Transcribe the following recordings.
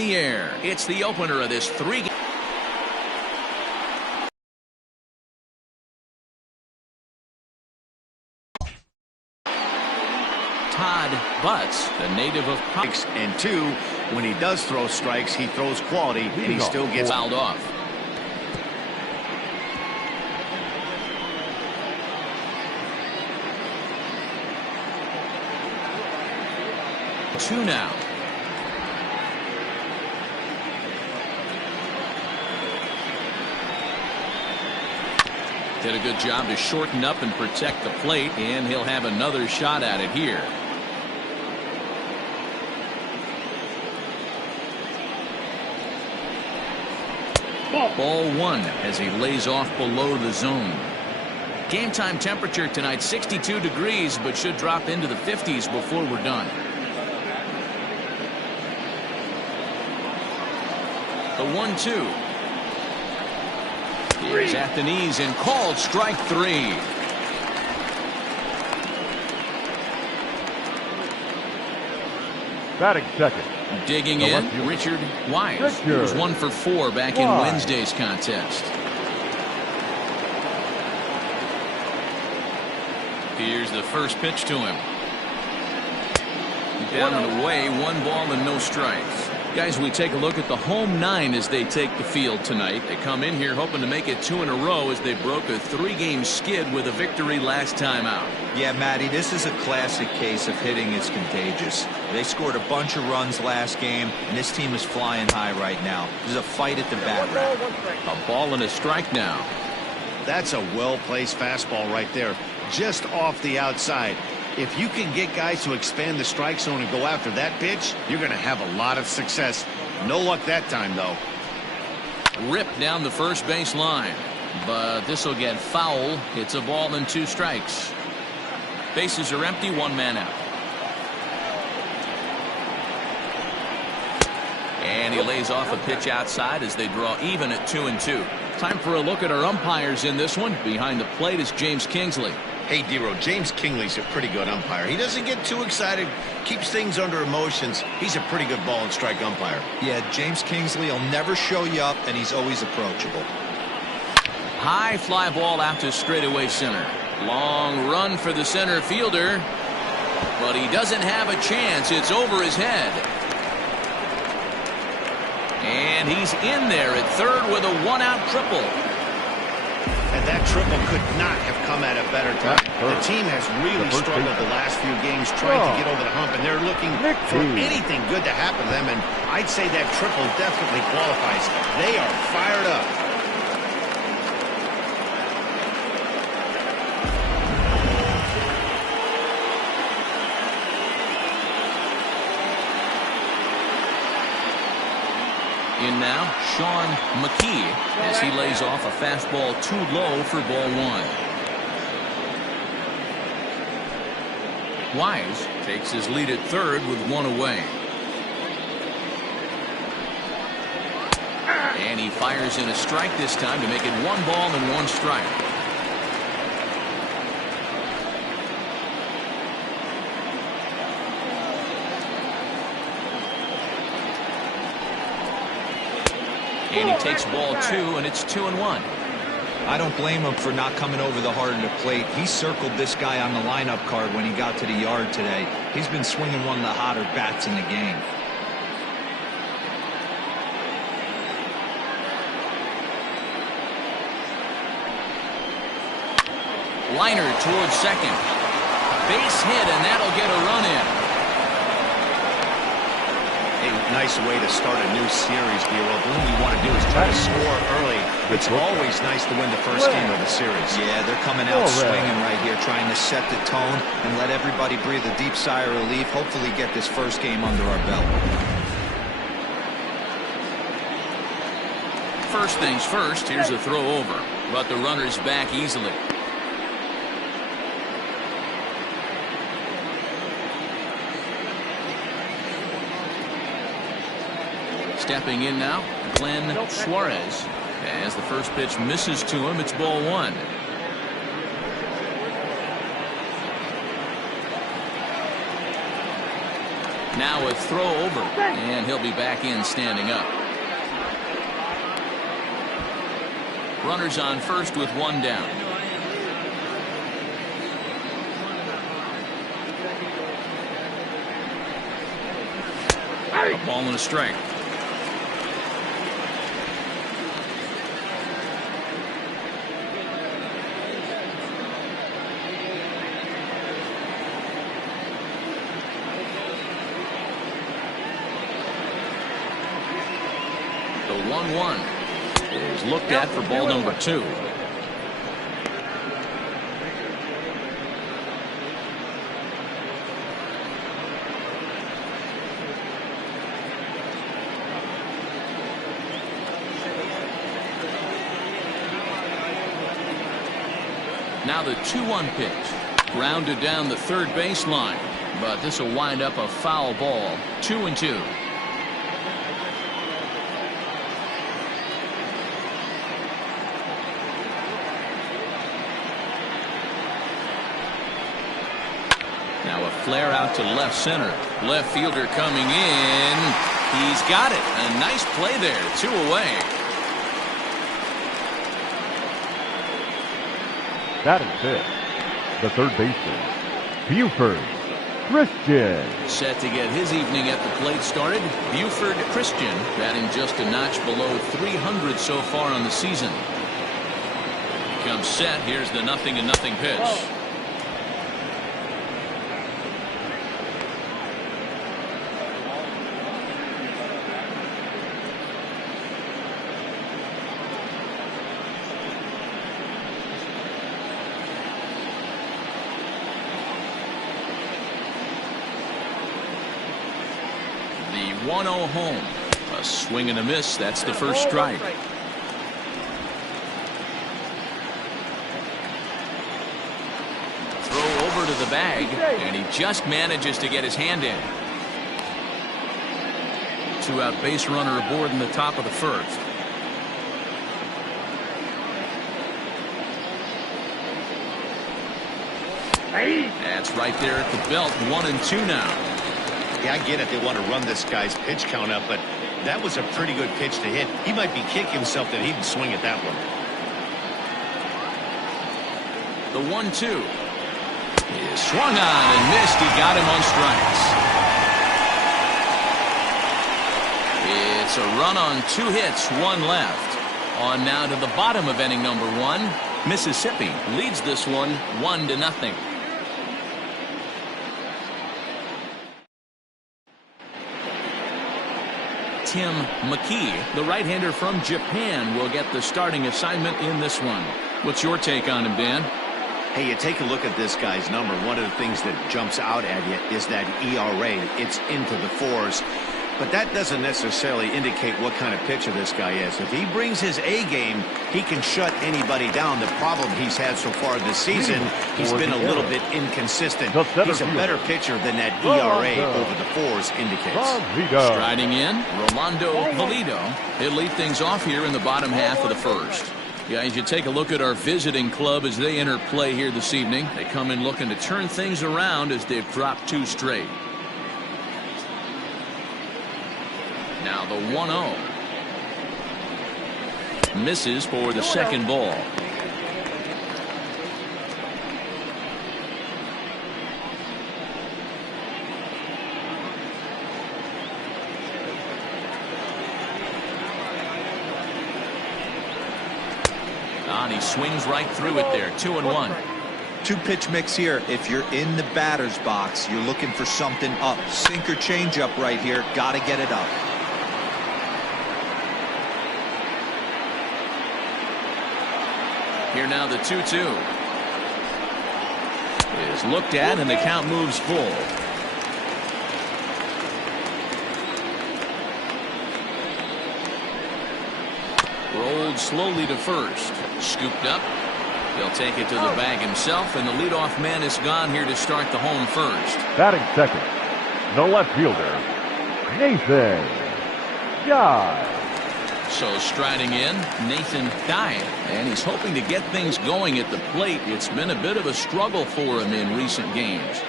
The air. It's the opener of this 3-game. Todd Butts, the native of Cobras, and 2, when he does throw strikes, he throws quality, and he still gets fouled off. Two now. Did a good job to shorten up and protect the plate, and he'll have another shot at it here. Ball 1 as he lays off below the zone. Game time temperature tonight 62 degrees, but should drop into the 50s before we're done. The 1-2. Here's at the knees and called strike 3. Batting second. Digging in, Richard Wise, who was 1 for 4 back in Wednesday's contest. Here's the first pitch to him. Down and away, 1 ball and no strikes. Guys, we take a look at the home 9 as they take the field tonight. They come in here hoping to make it 2 in a row as they broke a 3-game skid with a victory last time out. Yeah, Matty, this is a classic case of hitting is contagious. They scored a bunch of runs last game, and this team is flying high right now. There's a fight at the bat rack. A ball and a strike now. That's a well-placed fastball right there, just off the outside. If you can get guys to expand the strike zone and go after that pitch, you're going to have a lot of success. No luck that time, though. Ripped down the first base line, but this will get foul. It's a ball and 2 strikes. Bases are empty, 1 man out. And he lays off a pitch outside as they draw even at 2-2. Time for a look at our umpires in this one. Behind the plate is James Kingsley. Hey, D-Row, James Kingley's a pretty good umpire. He doesn't get too excited, keeps things under emotions. He's a pretty good ball and strike umpire. Yeah, James Kingsley will never show you up, and he's always approachable. High fly ball out to straightaway center. Long run for the center fielder, but he doesn't have a chance. It's over his head. And he's in there at third with a 1-out triple. And that triple could not have come at a better time. The team has really struggled the last few games trying to get over the hump, and they're looking for anything good to happen to them, and I'd say that triple definitely qualifies. They are fired up. In now, Sean McKee as he lays off a fastball too low for ball 1. Wise takes his lead at third with 1 away. And he fires in a strike this time to make it 1 ball and 1 strike. And he takes ball 2, and it's 2-1. I don't blame him for not coming over the heart of the plate. He circled this guy on the lineup card when he got to the yard today. He's been swinging one of the hotter bats in the game. Liner towards second. Base hit, and that'll get a run in. Nice way to start a new series, D-Row. The thing you want to do is try to score early. It's always nice to win the first game of the series. Yeah, they're coming out swinging right here, trying to set the tone and let everybody breathe a deep sigh of relief. Hopefully get this first game under our belt. First things first, here's a throw over, but the runner's back easily. Stepping in now, Glenn Suarez. As the first pitch misses to him, it's ball 1. Now a throw over, and he'll be back in standing up. Runners on first with one down. A ball and a strike. The 1-1 is looked at for ball number 2. Now the 2-1 pitch. Grounded down the third baseline. But this will wind up a foul ball. 2-2. Now a flare out to left center. Left fielder coming in. He's got it. A nice play there. 2 away. Batting fifth, the third baseman, Buford Christian. Set to get his evening at the plate started. Buford Christian batting just a notch below 300 so far on the season. Comes set. Here's the 0-0 pitch. The 1-0 home. A swing and a miss. That's the first strike. Throw over to the bag, and he just manages to get his hand in. 2-out base runner aboard in the top of the first. That's right there at the belt. 1-2 now. Yeah, I get it. They want to run this guy's pitch count up, but that was a pretty good pitch to hit. He might be kicking himself that he didn't swing at that one. The 1-2 is swung on and missed. He got him on strikes. It's a run on 2 hits, 1 left. On now to the bottom of inning number 1. Mississippi leads this one 1-0. Tim McKee, the right-hander from Japan, will get the starting assignment in this one. What's your take on him, Dan? Hey, you take a look at this guy's number. One of the things that jumps out at you is that ERA. It's into the 4s. But that doesn't necessarily indicate what kind of pitcher this guy is. If he brings his A game, he can shut anybody down. The problem he's had so far this season, he's been a little bit inconsistent. He's a better pitcher than that ERA over the 4s indicates. Striding in, Rolando Valido. He'll lead things off here in the bottom half of the first. Guys, you take a look at our visiting club as they enter play here this evening. They come in looking to turn things around as they've dropped 2 straight. Now the 1-0. Misses for the second ball. And he swings right through it there. 2-1. 2-pitch mix here. If you're in the batter's box, you're looking for something up. Sinker changeup right here. Got to get it up. Here now the 2-2 is looked at, and the count moves full. Rolled slowly to first. Scooped up. He'll take it to the bag himself, and the leadoff man is gone here to start the home first. Batting second, the left fielder, Nathan Guy. So striding in, Nathan Guy, and he's hoping to get things going at the plate. It's been a bit of a struggle for him in recent games.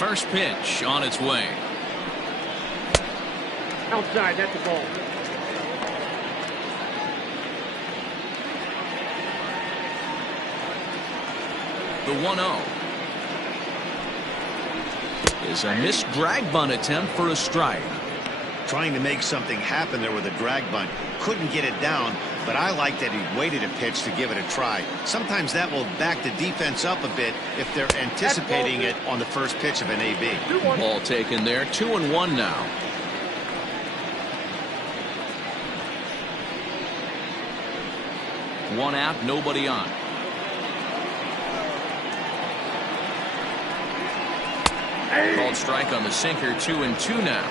First pitch on its way. Outside, that's a ball. The 1-0 is a missed drag bunt attempt for a strike. Trying to make something happen there with a drag bunt. Couldn't get it down, but I like that he waited a pitch to give it a try. Sometimes that will back the defense up a bit if they're anticipating it on the first pitch of an AB. Ball taken there. 2-1 now. One out, nobody on. Called strike on the sinker. 2-2 now.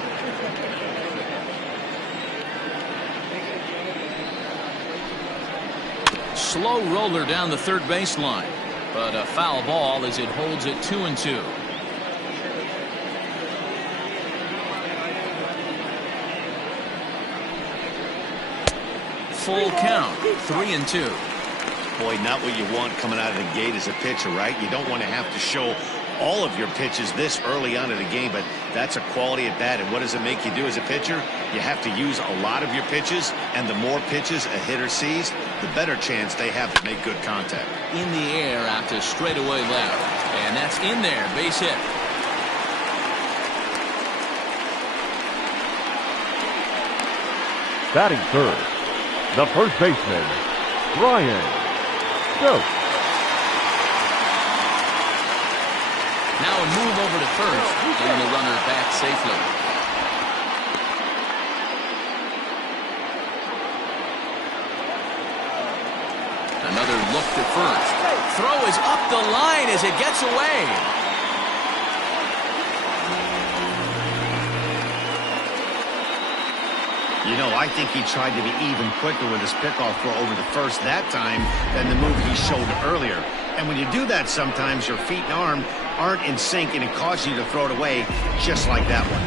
Slow roller down the third baseline, but a foul ball as it holds it 2-2. Full count, 3-2. Boy, not what you want coming out of the gate as a pitcher, right? You don't want to have to show all of your pitches this early on in the game, but that's a quality at bat. And what does it make you do as a pitcher? You have to use a lot of your pitches, and the more pitches a hitter sees, the better chance they have to make good contact. In the air out to straightaway left, and that's in there. Base hit. Batting third, the first baseman, Brian Stokes. Now a move over to first, and the runner back safely. Another look to first. Throw is up the line as it gets away. You know, I think he tried to be even quicker with his pickoff throw over the first that time than the move he showed earlier. And when you do that, sometimes your feet and arm aren't in sync, and it causes you to throw it away just like that one.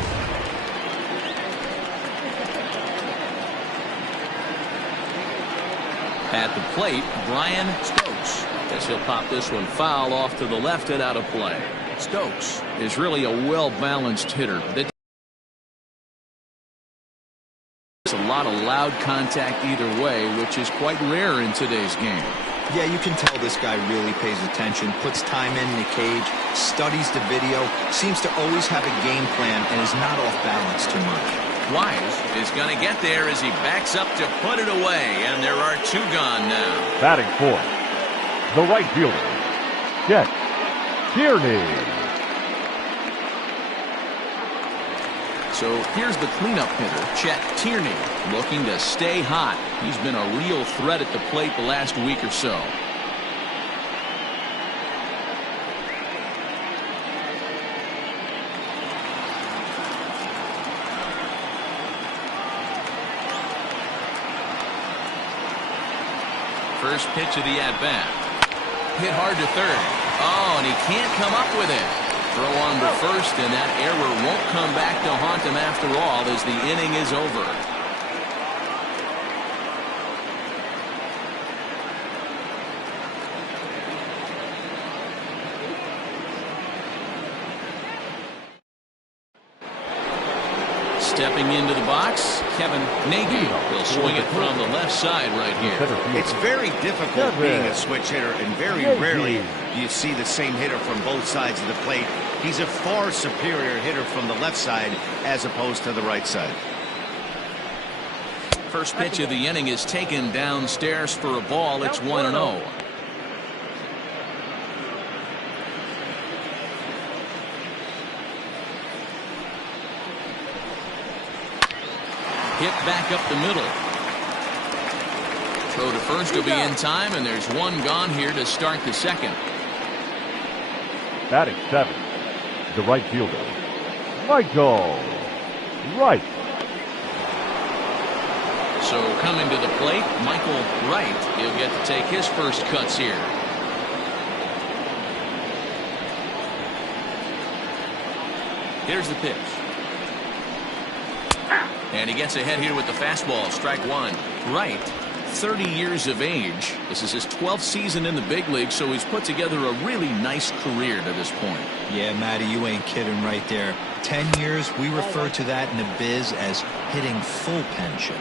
At the plate, Brian Stokes. Guess he'll pop this one foul off to the left and out of play. Stokes is really a well-balanced hitter. There's a lot of loud contact either way, which is quite rare in today's game. Yeah, you can tell this guy really pays attention, puts time in the cage, studies the video, seems to always have a game plan, and is not off balance too much. Wise is going to get there as he backs up to put it away, and there are two gone now. Batting fourth, the right fielder, Chet Tierney. So here's the cleanup hitter, Chet Tierney, looking to stay hot. He's been a real threat at the plate the last week or so. First pitch of the at-bat. Hit hard to third. Oh, and he can't come up with it. Throw on to first, and that error won't come back to haunt him after all as the inning is over. Stepping into the box, Kevin Nagy will swing it from the left side right here. It's very difficult being a switch hitter, and very rarely do you see the same hitter from both sides of the plate. He's a far superior hitter from the left side as opposed to the right side. First pitch of the inning is taken downstairs for a ball. It's 1-0. Hit back up the middle. Throw to first will be in time, and there's one gone here to start the second. Batting seventh, the right fielder, Michael Wright. So coming to the plate, Michael Wright. He'll get to take his first cuts here. Here's the pitch. And he gets ahead here with the fastball. Strike one. Wright 30 years of age. This is his 12th season in the big league, so he's put together a really nice career to this point. Yeah, Matty, you ain't kidding right there. 10 years, we refer to that in the biz as hitting full pension.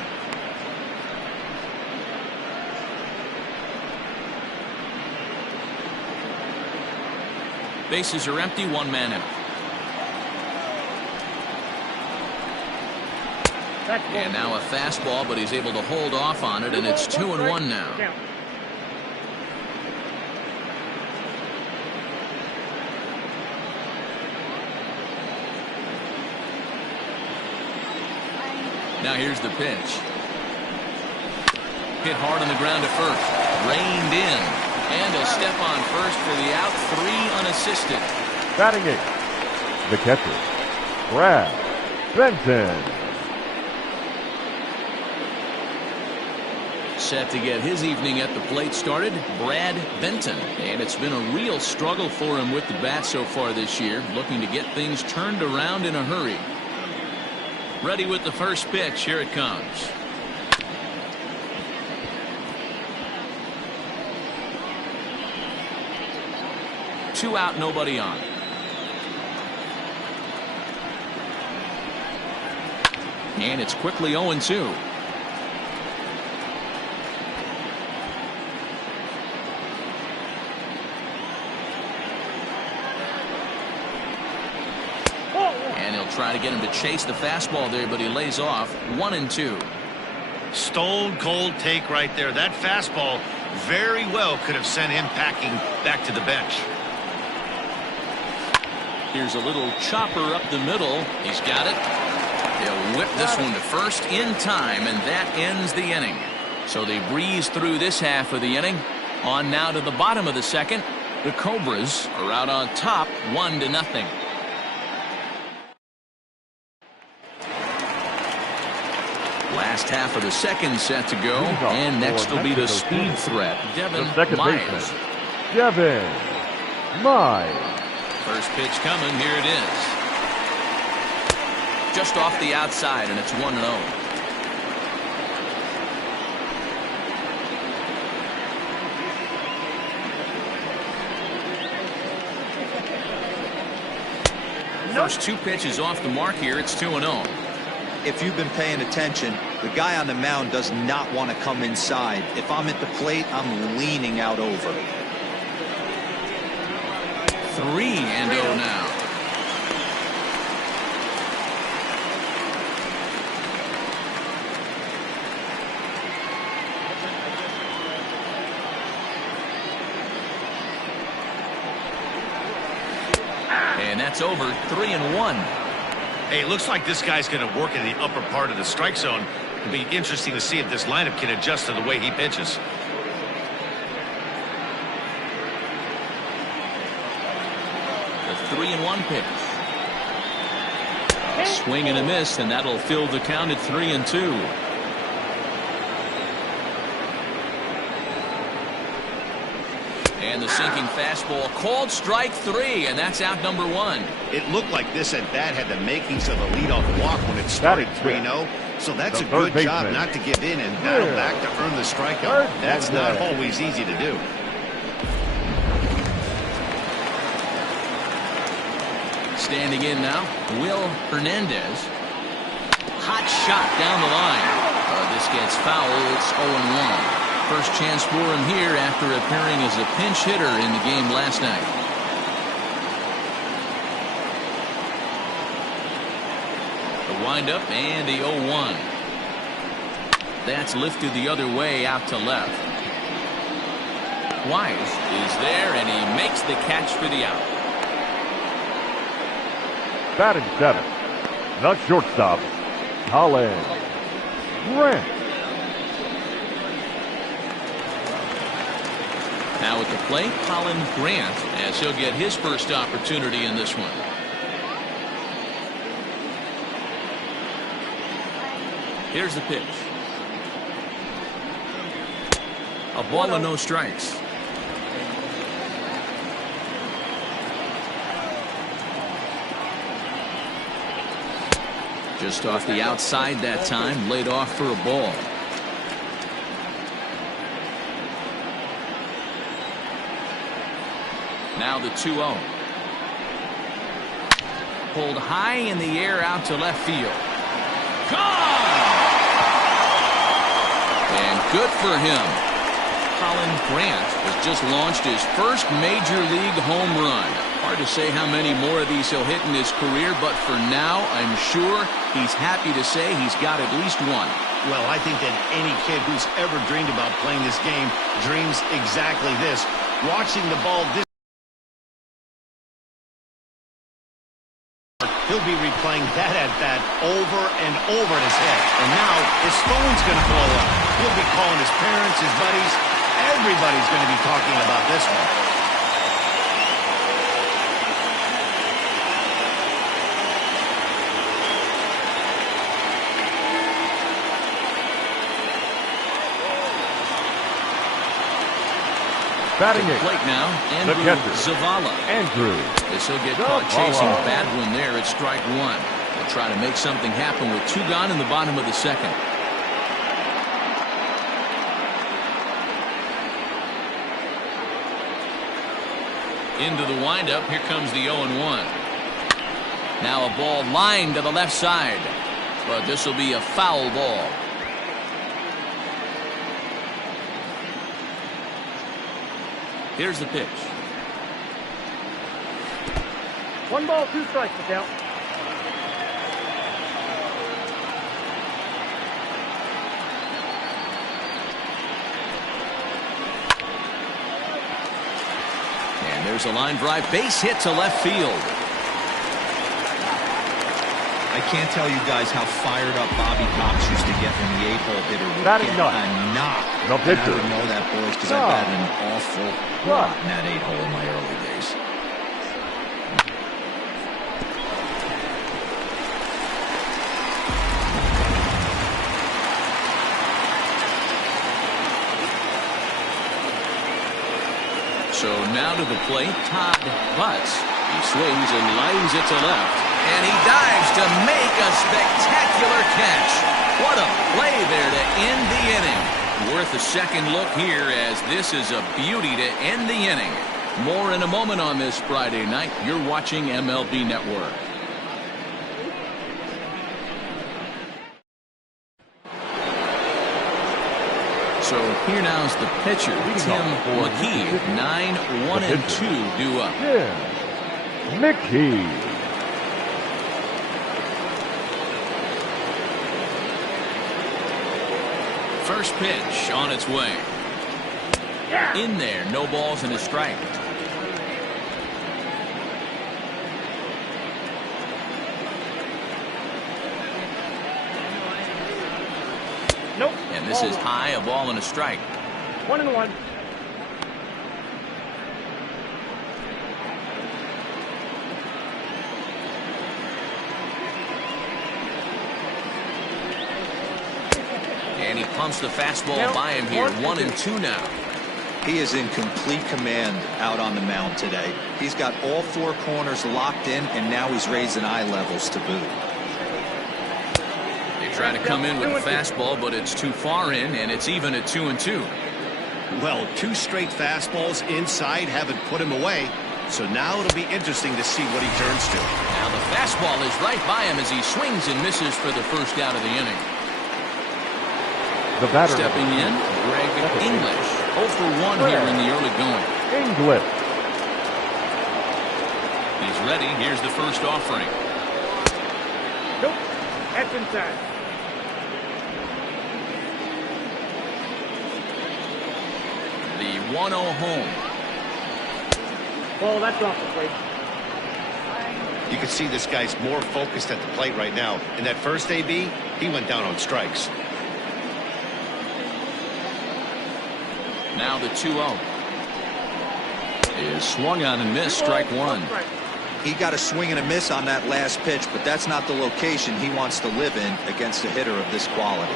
Bases are empty, one man out. And now a fastball, but he's able to hold off on it, and it's 2-1 now. Now here's the pitch. Hit hard on the ground to first. Reined in. And a step on first for the out. 3 unassisted. Batting 8. The catcher, Brad Benton. Set to get his evening at the plate started, Brad Benton. And it's been a real struggle for him with the bat so far this year, looking to get things turned around in a hurry. Ready with the first pitch. Here it comes. Two out, nobody on. And it's quickly 0-2. And he'll try to get him to chase the fastball there, but he lays off. 1-2. Stone cold take right there. That fastball very well could have sent him packing back to the bench. Here's a little chopper up the middle. He's got it. He'll whip this one to first in time, and that ends the inning. So they breeze through this half of the inning. On now to the bottom of the second. The Cobras are out on top, 1-0. Last half of the second set to go, and next will be the speed threat, Devin Myers. Devin Myers. First pitch coming. Here it is. Just off the outside, and it's 1-0. First 2 pitches off the mark here. It's 2-0. If you've been paying attention, the guy on the mound does not want to come inside. If I'm at the plate, I'm leaning out over. 3-0 now. And that's over. 3-1. Hey, it looks like this guy's going to work in the upper part of the strike zone. It'll be interesting to see if this lineup can adjust to the way he pitches. The 3-1 pitch. A swing and a miss, and that'll fill the count at 3-2. And the sinking fastball called strike 3, and that's out number 1. It looked like this at bat had the makings of a leadoff walk when it started 3-0. So that's a good job not to give in and battle back to earn the strikeout. That's not always easy to do. Standing in now, Will Hernandez. Hot shot down the line. This gets foul. It's 0-1. First chance for him here after appearing as a pinch hitter in the game last night. The windup and the 0-1. That's lifted the other way out to left. Wise is there, and he makes the catch for the out. Batting 7. The shortstop, Colin Grant. Now at the plate, Colin Grant, as he'll get his first opportunity in this one. Here's the pitch. A ball and no strikes. Just off the outside that time, laid off for a ball. Now the 2-0. Pulled high in the air out to left field. Gone! And good for him. Colin Grant has just launched his first major league home run. Hard to say how many more of these he'll hit in his career, but for now, I'm sure he's happy to say he's got at least one. Well, I think that any kid who's ever dreamed about playing this game dreams exactly this. Watching the ball this, he'll be replaying that at-bat over and over in his head. And now his phone's going to blow up. He'll be calling his parents, his buddies. Everybody's going to be talking about this one. Batting To the eighth, plate now, the Andrew catcher, Zavala. Andrew This will get caught chasing Zavala. bad one there at strike one. They'll try to make something happen with 2 gone in the bottom of the second. Into the windup. Here comes the 0-1. Now a ball lined to the left side, but this will be a foul ball. Here's the pitch. 1 ball, 2 strikes, the count. And there's a line drive base hit to left field. I can't tell you guys how fired up Bobby Cox used to get when the 8-hole hitter would Batting get ninth, a knock. the And I pitcher, would know that, boys, because I John. batted an awful lot in that 8-hole in my early days. So now to the plate, Todd Butts. He swings and lines it to left. And he dives to make a spectacular catch. What a play there to end the inning. Worth a second look here, as this is a beauty to end the inning. More in a moment on this Friday night. You're watching MLB Network. So here now's the pitcher, Tim McKee. 9-1-2 due up. Tim McKee. First pitch on its way. In there, no balls and a strike. Nope. And this is high, a ball and a strike. 1-1. And he pumps the fastball by him here. 1-2 now. He is in complete command out on the mound today. He's got all 4 corners locked in, and now he's raising eye levels to boot. They try to come in with a fastball, but it's too far in, and it's even at 2-2. Well, 2 straight fastballs inside haven't put him away. So now it'll be interesting to see what he turns to. Now the fastball is right by him as he swings and misses for the first out of the inning. The batter, Stepping in, Greg English. 0 for 1 here in the early going. English. He's ready. Here's the first offering. Nope. That's inside. The 1-0 home. Ball, that's off the plate. You can see this guy's more focused at the plate right now. In that first AB, he went down on strikes. Now the 2-0 is swung on and missed. Strike 1. He got a swing and a miss on that last pitch, but that's not the location he wants to live in against a hitter of this quality.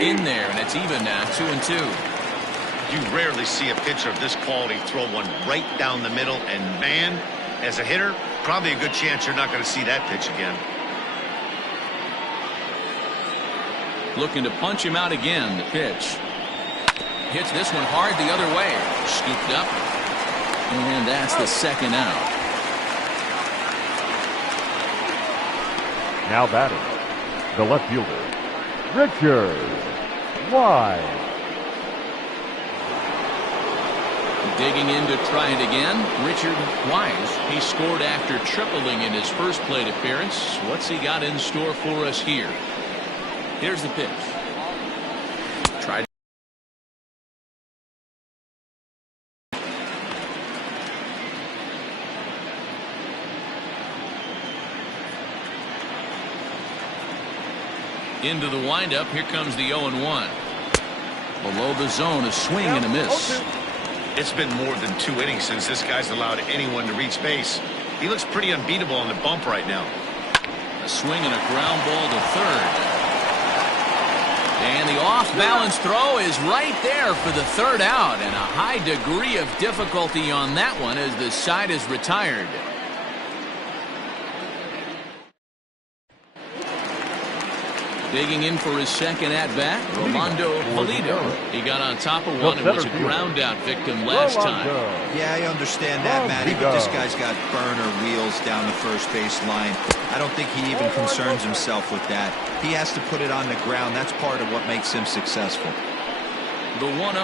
In there, and it's even now. 2-2. You rarely see a pitcher of this quality throw one right down the middle, and man, as a hitter, probably a good chance you're not going to see that pitch again. Looking to punch him out again. The pitch. Hits this one hard the other way. Scooped up. And that's the second out. Now batting, the left fielder, Richard Wise. Digging in to try it again, Richard Wise. He scored after tripling in his first plate appearance. What's he got in store for us here? Here's the pitch. Tried. Into the windup. Here comes the 0-1. Below the zone, a swing and a miss. It's been more than 2 innings since this guy's allowed anyone to reach base. He looks pretty unbeatable on the bump right now. A swing and a ground ball to third. And the off-balance throw is right there for the third out. And a high degree of difficulty on that one as the side is retired. Digging in for his second at-bat, Rolando Pulido. He got on top of one and was a ground-out victim last time. Yeah, I understand that, Matty, but this guy's got burner wheels down the first base line. I don't think he even concerns himself with that. He has to put it on the ground. That's part of what makes him successful. The 1-0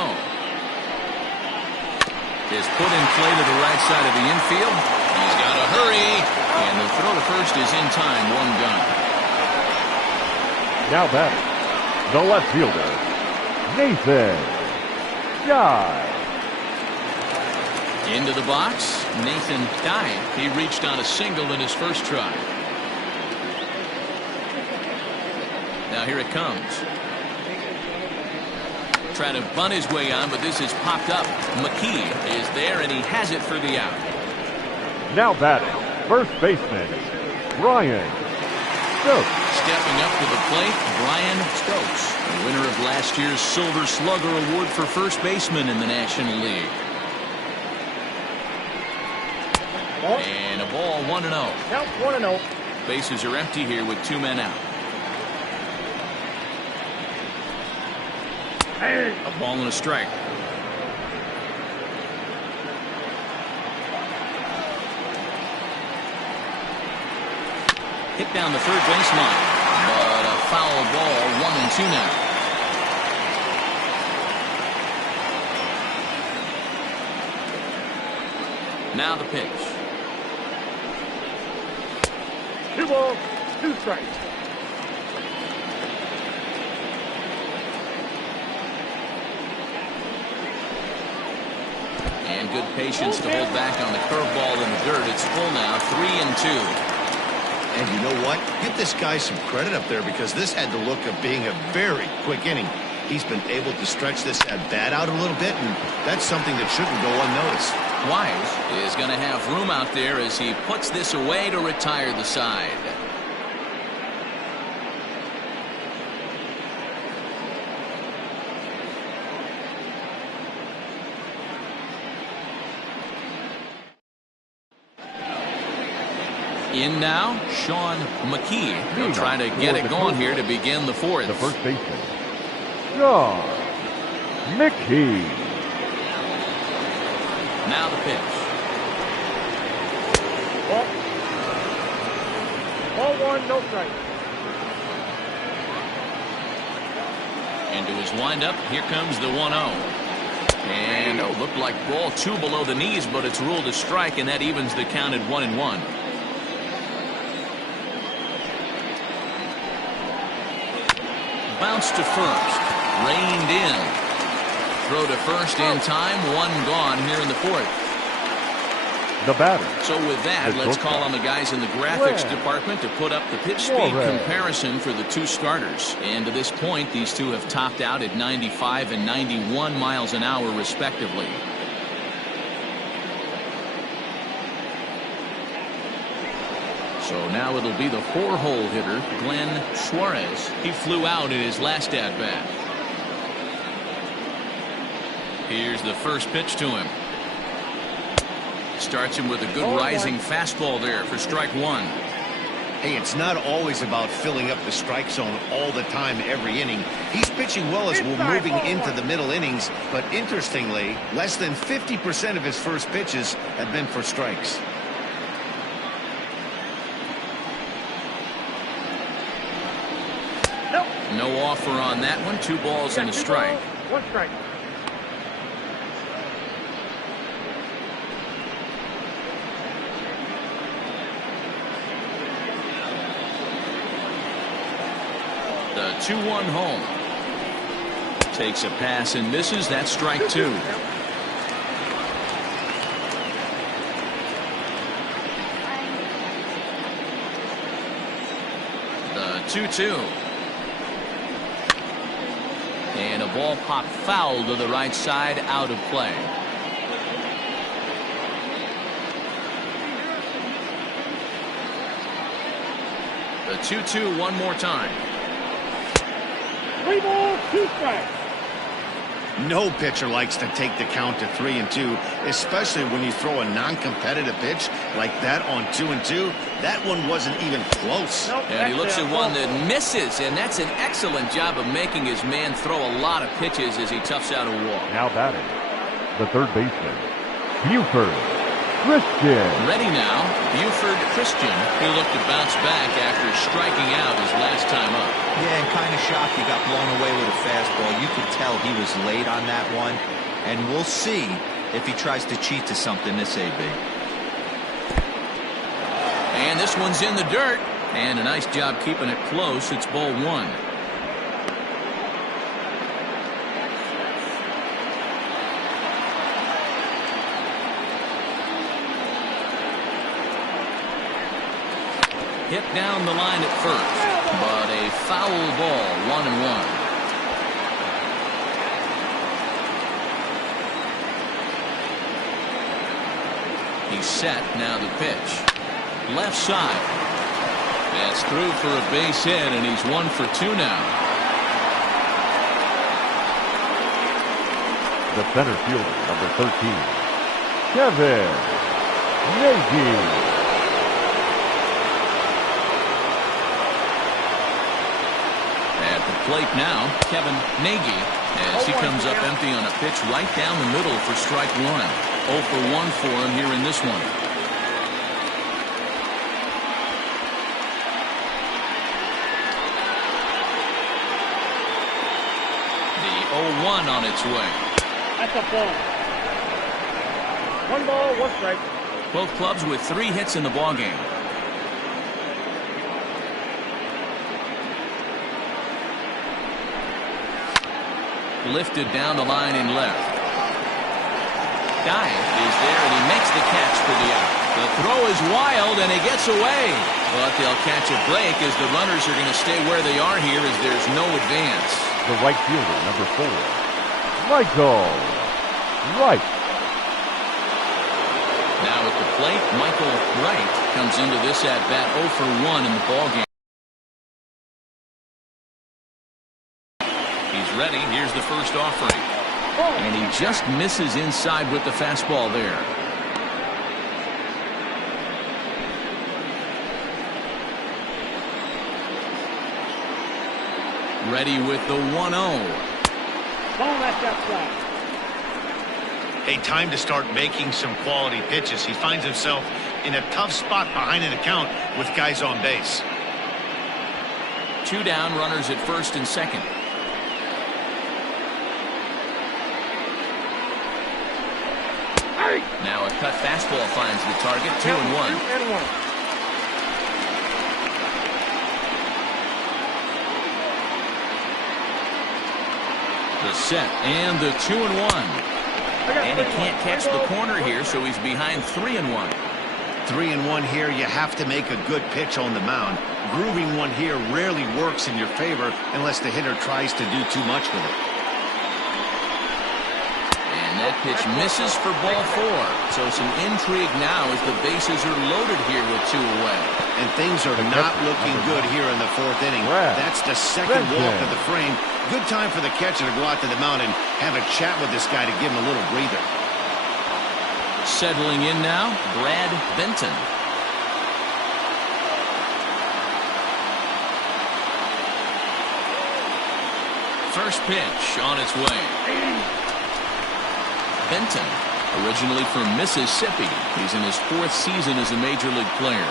is put in play to the right side of the infield. He's got to hurry, and the throw to first is in time, 1 gun. Now batting, the left fielder, Nathan Guy. Into the box, Nathan Guy. He reached on a single in his first try. Now here it comes. Trying to bunt his way on, but this is popped up. McKee is there, and he has it for the out. Now batting, first baseman, Brian Stokes. Stepping up to the plate, Brian Stokes, the winner of last year's Silver Slugger Award for first baseman in the National League. And a ball, 1-0. Count 1-0. Bases are empty here with 2 men out. A ball and a strike. Hit down the third baseline, but a foul ball, 1-2 now. Now the pitch. 2 balls, 2 strikes. And good patience to hold back on the curveball in the dirt. It's full now, 3-2. And you know what? Give this guy some credit up there because this had the look of being a very quick inning. He's been able to stretch this at-bat out a little bit, and that's something that shouldn't go unnoticed. Wise is going to have room out there as he puts this away to retire the side. In now, Sean McKee. He'll try to get it going here to begin the fourth. The first baseman, Sean McKee. Now the pitch. Ball 1, no strike. Into his windup, here comes the 1-0. And looked like ball 2 below the knees, but it's ruled a strike, and that evens the count at 1-1. Bounce to first, reined in. Throw to first in time, 1 gone here in the fourth. The batter. So with that, let's call on the guys in the graphics department to put up the pitch speed comparison for the 2 starters. And to this point, these 2 have topped out at 95 and 91 miles an hour respectively. So now it'll be the 4-hole hitter, Glenn Suarez. He flew out in his last at-bat. Here's the first pitch to him. Starts him with a good rising fastball there for strike 1. Hey, it's not always about filling up the strike zone all the time every inning. He's pitching well as we're moving into the middle innings, but interestingly, less than 50% of his first pitches have been for strikes. No offer on that one. 2 balls and a strike. 1 strike. The 2-1 home. Takes a pass and misses. That's strike 2. The 2-2. And a ball popped foul to the right side, out of play. The 2-2 one more time. 3 balls, 2 strikes. No pitcher likes to take the count to 3-2, especially when you throw a non-competitive pitch like that on 2-2. That one wasn't even close. And he looks at one that misses, and that's an excellent job of making his man throw a lot of pitches as he toughs out a walk. Now batting, the third baseman, Buford Christian. Ready now, Buford Christian, who looked to bounce back after striking out his last time up. Yeah, and kind of shocked he got blown away with a fastball. You could tell he was late on that one, and we'll see if he tries to cheat to something this AB. And this one's in the dirt, and a nice job keeping it close. It's ball 1. Hit down the line at first, but a foul ball, 1-1. He's set, now the pitch. Left side. That's through for a base hit, and he's 1 for 2 now. The center fielder, number 13, Kevin Nagy. Plate now, Kevin Nagy, as he comes up empty on a pitch right down the middle for strike 1. 0 for 1 for him here in this one. The 0-1 on its way. That's a ball. 1 ball, 1 strike. Both clubs with 3 hits in the ballgame. Lifted down the line in left. Guy is there, and he makes the catch for the out. The throw is wild, and he gets away. But they'll catch a break as the runners are going to stay where they are here as there's no advance. The right fielder, number 4, Michael Wright. Now at the plate, Michael Wright comes into this at-bat 0 for 1 in the ballgame. Ready. Here's the first offering. And he just misses inside with the fastball there. Ready with the 1-0. Ball left outside. Hey, time to start making some quality pitches. He finds himself in a tough spot behind an account with guys on base. 2 down, runners at first and second. Now a cut fastball finds the target. 2-1. The set and the 2-1. And he can't catch the corner here, so he's behind 3-1. 3-1 here. You have to make a good pitch on the mound. Grooving one here rarely works in your favor unless the hitter tries to do too much with it. That pitch misses for ball 4. So some intrigue now as the bases are loaded here with 2 away. And things are not looking good here in the 4th inning. That's the second walk of the frame. Good time for the catcher to go out to the mound and have a chat with this guy to give him a little breather. Settling in now, Brad Benton. First pitch on its way. Benton, originally from Mississippi. He's in his 4th season as a major league player.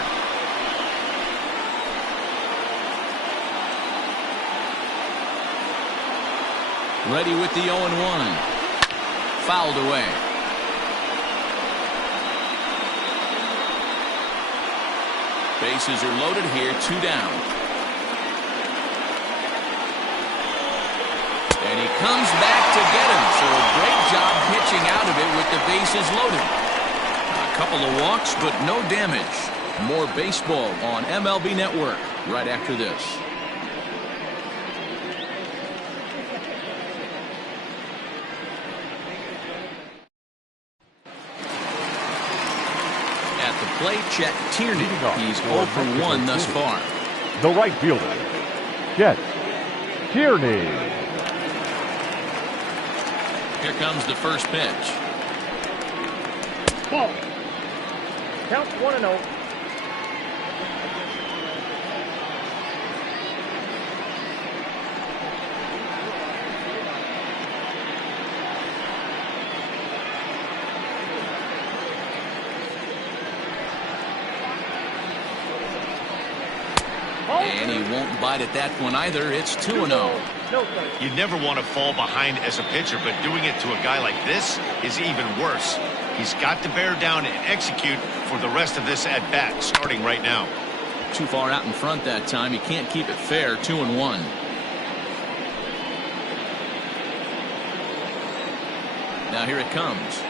Ready with the 0-1. Fouled away. Bases are loaded here, 2 down. And he comes back to get him. So a great job pitching out of it with the bases loaded. A couple of walks, but no damage. More baseball on MLB Network right after this. At the plate, Chet Tierney. He's 0 for 1 thus far. The right fielder, Chet Tierney. Here comes the first pitch. Ball. Count 1-0. And he won't bite at that one either. It's 2-0. You never want to fall behind as a pitcher, but doing it to a guy like this is even worse. He's got to bear down and execute for the rest of this at-bat, starting right now. Too far out in front that time. He can't keep it fair. 2-1. Now here it comes.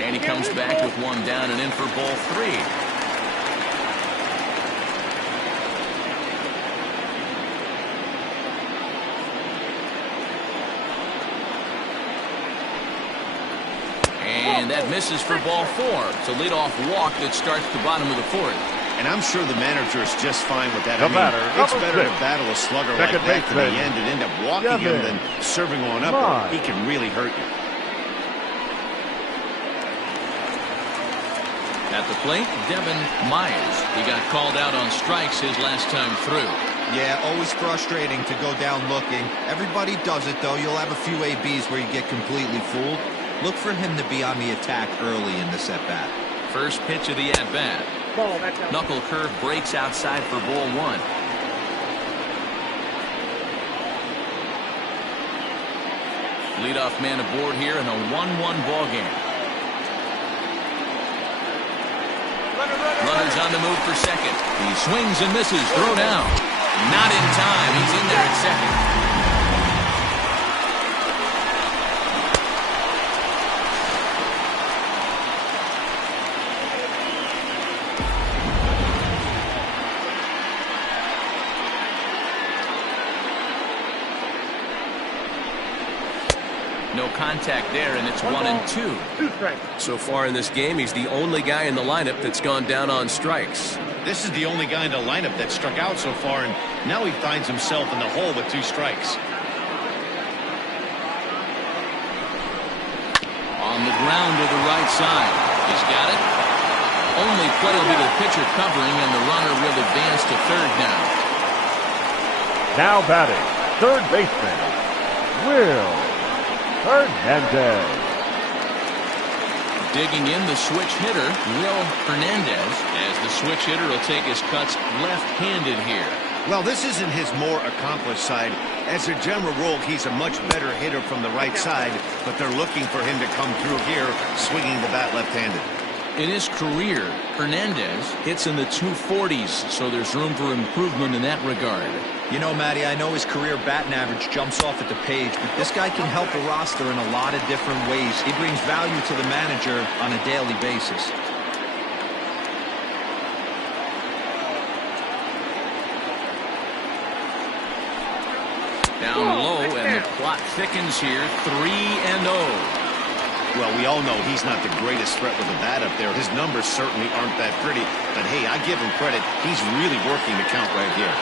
And he comes back with 1 down and in for ball 3. And that misses for ball 4. It's a leadoff walk that starts the bottom of the 4th. And I'm sure the manager is just fine with that. The batter, it's number better 6. to battle a slugger Second like that to the baseman. end and end up walking him than serving on up. Or he can really hurt you. At the plate, Devin Myers. He got called out on strikes his last time through. Yeah, always frustrating to go down looking. Everybody does it, though. You'll have a few ABs where you get completely fooled. Look for him to be on the attack early in this at-bat. First pitch of the at-bat. Ball. That's out. Knuckle curve breaks outside for ball 1. Leadoff man aboard here in a 1-1 ball game. Runner's on the move for second. He swings and misses. Throw down. Not in time. He's in there at second. No contact there, and it's 1-2. 2 strikes. So far in this game, he's the only guy in the lineup that's gone down on strikes. This is the only guy in the lineup that struck out so far, and now he finds himself in the hole with 2 strikes. On the ground to the right side. He's got it. Only play will be the pitcher covering, and the runner will advance to third now. Now batting, third baseman, Will Hernandez. Digging in the switch hitter, Will Hernandez, as the switch hitter will take his cuts left-handed here. Well, this isn't his more accomplished side. As a general rule, he's a much better hitter from the right side, but they're looking for him to come through here, swinging the bat left-handed. In his career, Hernandez hits in the 240s, so there's room for improvement in that regard. You know, Matty, I know his career batting average jumps off at the page, but this guy can help the roster in a lot of different ways. He brings value to the manager on a daily basis. Down low, and the clock thickens here, 3-0. Well, we all know he's not the greatest threat with the bat up there. His numbers certainly aren't that pretty, but hey, I give him credit. He's really working the count right here.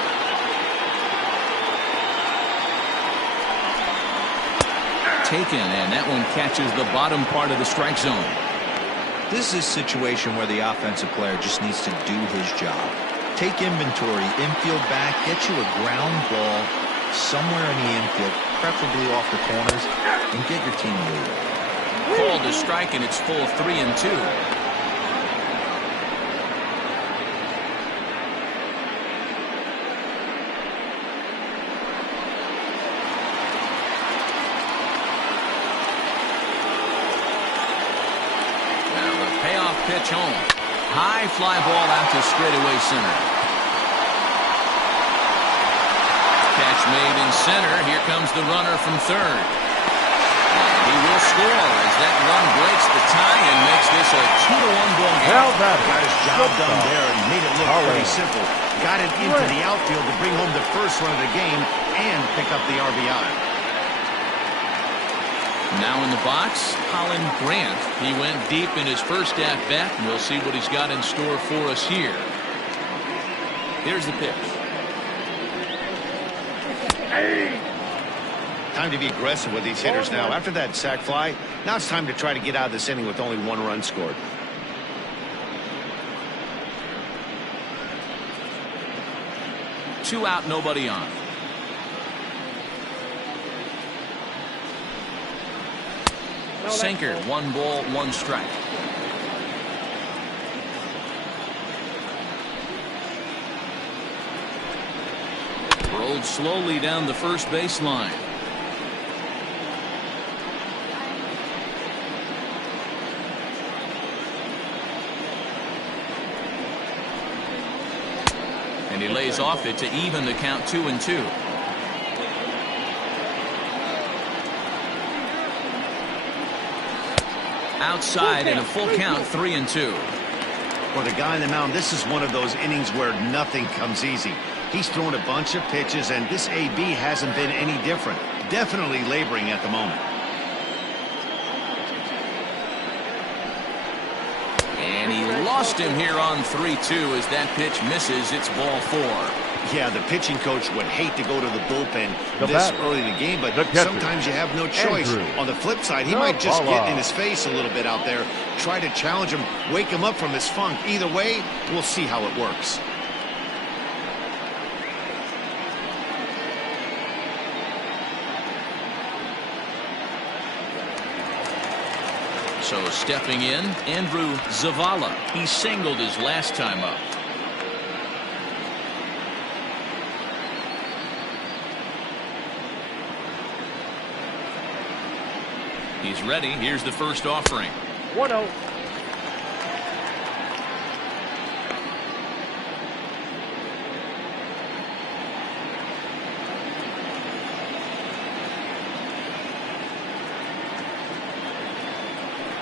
taken, and that one catches the bottom part of the strike zone. This is a situation where the offensive player just needs to do his job. Take inventory, infield back, get you a ground ball somewhere in the infield, preferably off the corners, and get your team moving. Called to strike, and it's full 3-2. Pitch home. High fly ball out to straightaway center. Catch made in center. Here comes the runner from third. And he will score as that run breaks the tie and makes this a 2-1 ball game. Got his job done there and made it look pretty simple. Got it into the outfield to bring home the first run of the game and pick up the RBI. Now in the box, Colin Grant. He went deep in his first at-bat, and we'll see what he's got in store for us here. Here's the pitch. Time to be aggressive with these hitters now. After that sac fly, now it's time to try to get out of this inning with only 1 run scored. Two out, nobody on. Sinker, 1 ball, 1 strike. Rolled slowly down the first baseline. And he lays off it to even the count 2-2. Outside and a full count, 3-2. For the guy on the mound, this is one of those innings where nothing comes easy. He's thrown a bunch of pitches, and this AB hasn't been any different. Definitely laboring at the moment. And he lost him here on 3-2 as that pitch misses. It's ball 4. Yeah, the pitching coach would hate to go to the bullpen early in the game, but sometimes you have no choice. On the flip side, he might just get in his face a little bit out there, try to challenge him, wake him up from his funk. Either way, we'll see how it works. So stepping in, Andrew Zavala. He singled his last time up. He's ready. Here's the first offering. 1-0.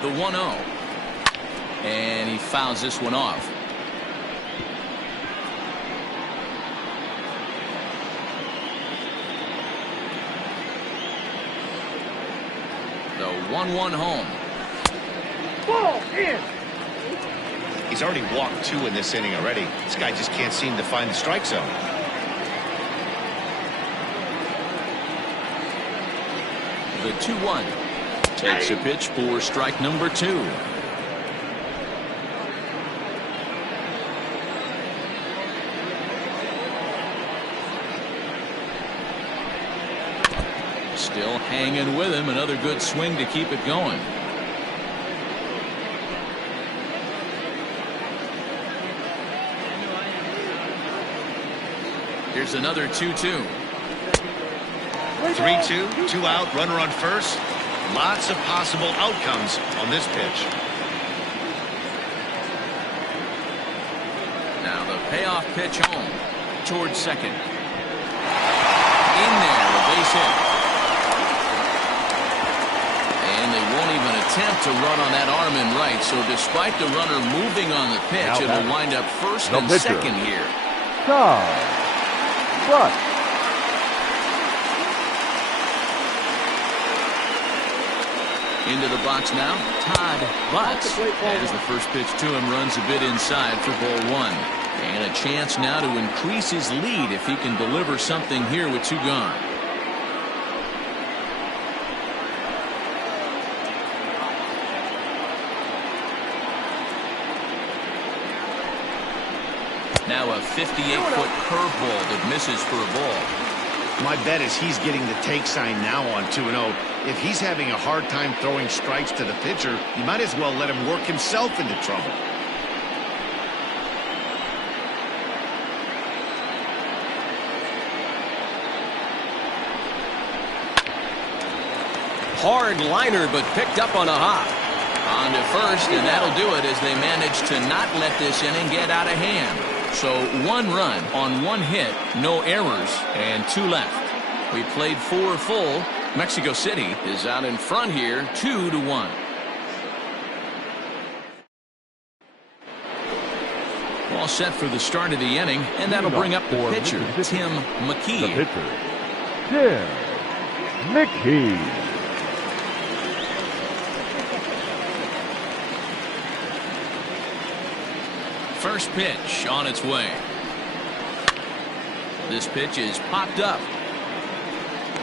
The 1-0. And he fouls this one off. The 1-1 home. Ball in. He's already walked 2 in this inning already. This guy just can't seem to find the strike zone. The 2-1. Takes a pitch for strike number 2. Still hanging with him. Another good swing to keep it going. Here's another 2-2. 3-2, 2 out, runner on first. Lots of possible outcomes on this pitch. Now the payoff pitch home towards second. In there, a base hit. And they won't even attempt to run on that arm in right. So despite the runner moving on the pitch, it'll wind up first and second here. Into the box now, Todd Butts. As the first pitch to him runs a bit inside for ball 1. And a chance now to increase his lead if he can deliver something here with 2 gone. Now a 58-foot curveball that misses for a ball. My bet is he's getting the take sign now on 2-0. If he's having a hard time throwing strikes to the pitcher, you might as well let him work himself into trouble. Hard liner, but picked up on a hop. On to first, and that'll do it as they manage to not let this inning get out of hand. So 1 run on 1 hit, no errors, and 2 left. We played 4 full. Mexico City is out in front here, 2-1. All set for the start of the inning, and that'll bring up the pitcher, Tim McKee. The pitcher, Tim McKee. First pitch on its way. This pitch is popped up.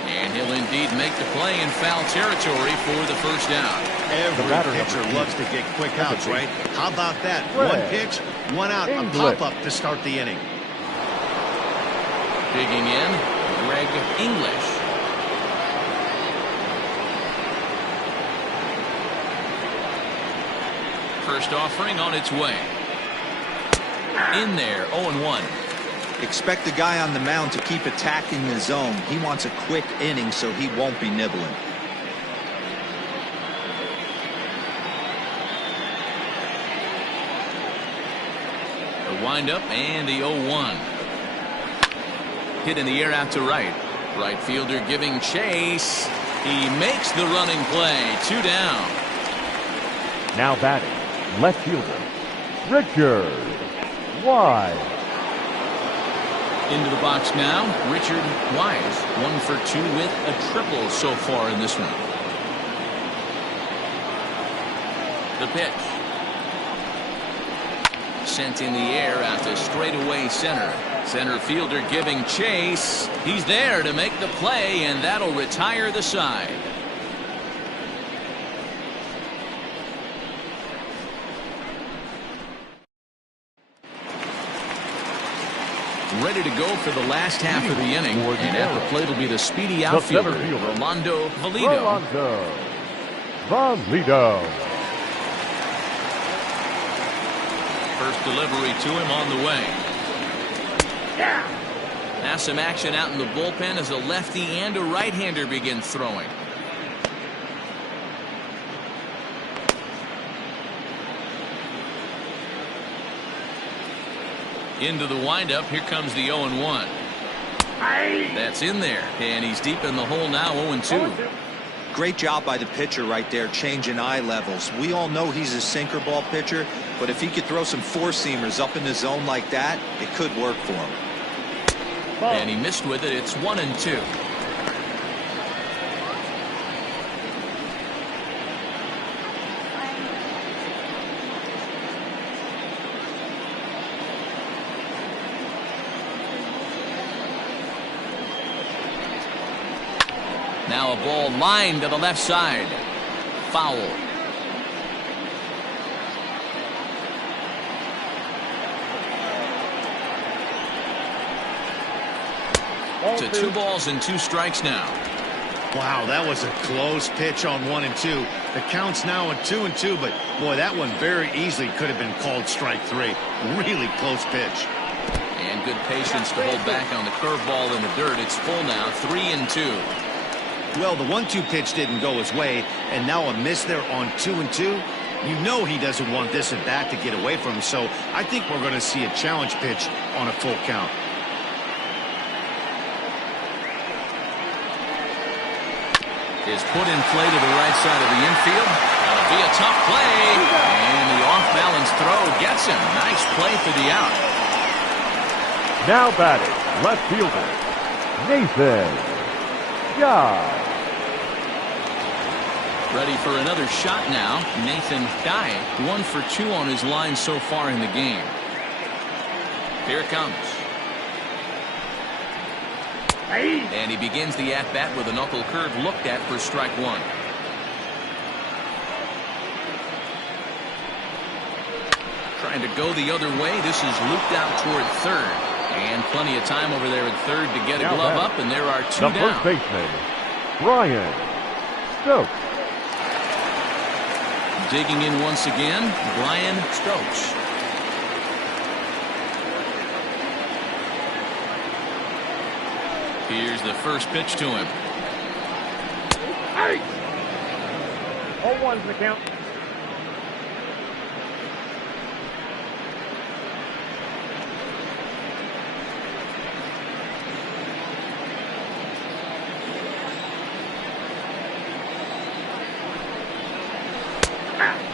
And he'll indeed make the play in foul territory for the first out. Every pitcher loves to get quick outs, right? How about that? 1 pitch, 1 out, a pop-up to start the inning. Digging in, Greg English. First offering on its way. In there, 0-1. Expect the guy on the mound to keep attacking the zone. He wants a quick inning, so he won't be nibbling. The windup and the 0-1. Hit in the air out to right. Right fielder giving chase. He makes the running play. 2 down. Now batting, left fielder, Richard Wise. Into the box now, Richard Wise. 1 for 2 with a triple so far in this one. The pitch. Sent in the air out to straightaway center. Center fielder giving chase. He's there to make the play, and that'll retire the side. Ready to go for the last half of the inning, and at the plate will be the speedy outfielder, Rolando Valido. First delivery to him on the way. Now some action out in the bullpen as a lefty and a right-hander begin throwing. Into the windup. Here comes the 0-1. That's in there, and he's deep in the hole now. 0-2. Great job by the pitcher right there, changing eye levels. We all know he's a sinker ball pitcher, but if he could throw some 4-seamers up in the zone like that, it could work for him. And he missed with it. It's 1-2. Now a ball lined to the left side. Foul. To 2 balls and 2 strikes now. Wow, that was a close pitch on 1-2. The count's now at 2-2, but boy, that one very easily could have been called strike 3. Really close pitch. And good patience to hold back on the curveball in the dirt. It's full now, 3-2. Well, the 1-2 pitch didn't go his way, and now a miss there on 2-2. You know he doesn't want this at bat to get away from him, so I think we're going to see a challenge pitch on a full count. Is put in play to the right side of the infield. That'll be a tough play. And the off-balance throw gets him. Nice play for the out. Now batting, left fielder, Nathan Guy. Ready for another shot now. Nathan Guy, 1 for 2 on his line so far in the game. Here it comes. And he begins the at-bat with a knuckle curve looked at for strike 1. Trying to go the other way. This is looped out toward third. And plenty of time over there at third to get a glove up, and there are two the down. first baseman, Brian Stokes. Digging in once again, Brian Stokes. Here's the first pitch to him. 0-1's the count.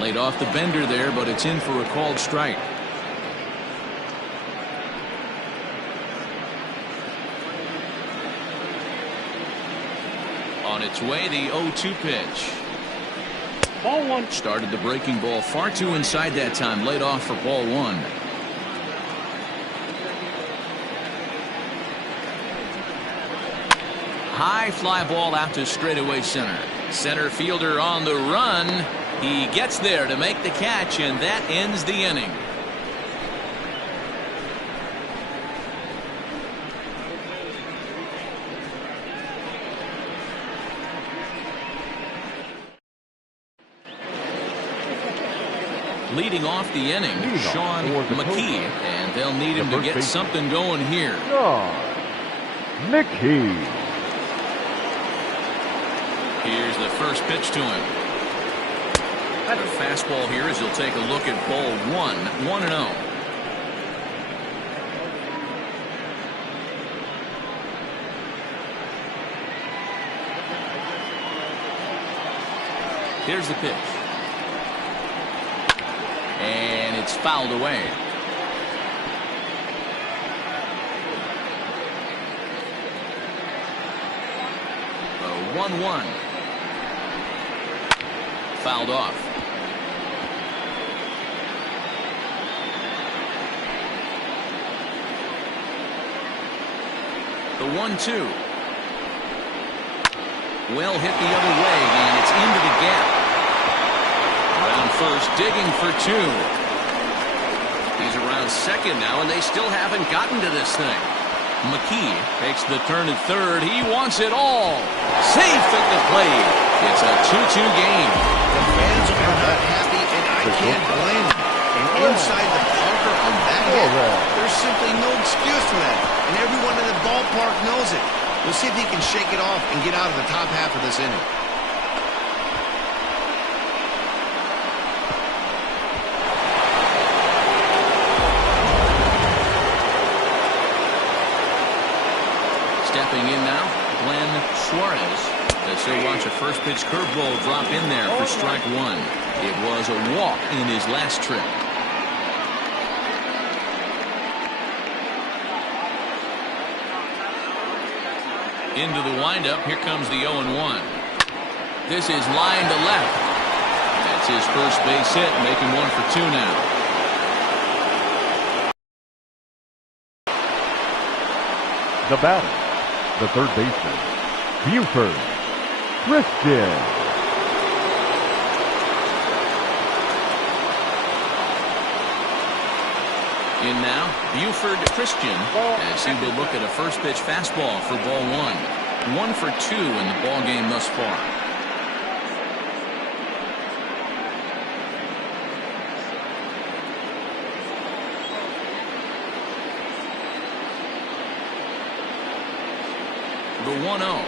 Laid off the bender there, but it's in for a called strike. On its way, the 0-2 pitch. Ball one. Started the breaking ball far too inside that time. Laid off for ball one. High fly ball out to straightaway center. Center fielder on the run. He gets there to make the catch, and that ends the inning. Leading off the inning, Sean McKee, and they'll need him to get something going here. Sean McKee. Here's the first pitch to him. A fastball here as he'll take a look at ball one, 1-0. Here's the pitch. And it's fouled away. A 1-1. Fouled off. The 1-2. Well hit the other way, and it's into the gap. Around first, digging for two. He's around second now, and they still haven't gotten to this thing. McKee takes the turn at third. He wants it all. Safe at the plate. It's a 2-2 game. The fans are not happy, and I can't blame them. And inside the bunker on that hit, there's simply no excuse for that. And everyone in the ballpark knows it. We'll see if he can shake it off and get out of the top half of this inning. Stepping in now, Glenn Suarez. As he'll watch a first pitch curveball drop in there for strike one. It was a walk in his last trip. Into the windup. Here comes the 0-1. This is line to left. That's his first base hit, making one for two now. The batter, the third baseman, Buford Christian. In now, Buford Christian, as he will look at a first pitch fastball for ball one. 1 for 2 in the ball game thus far. The 1-0.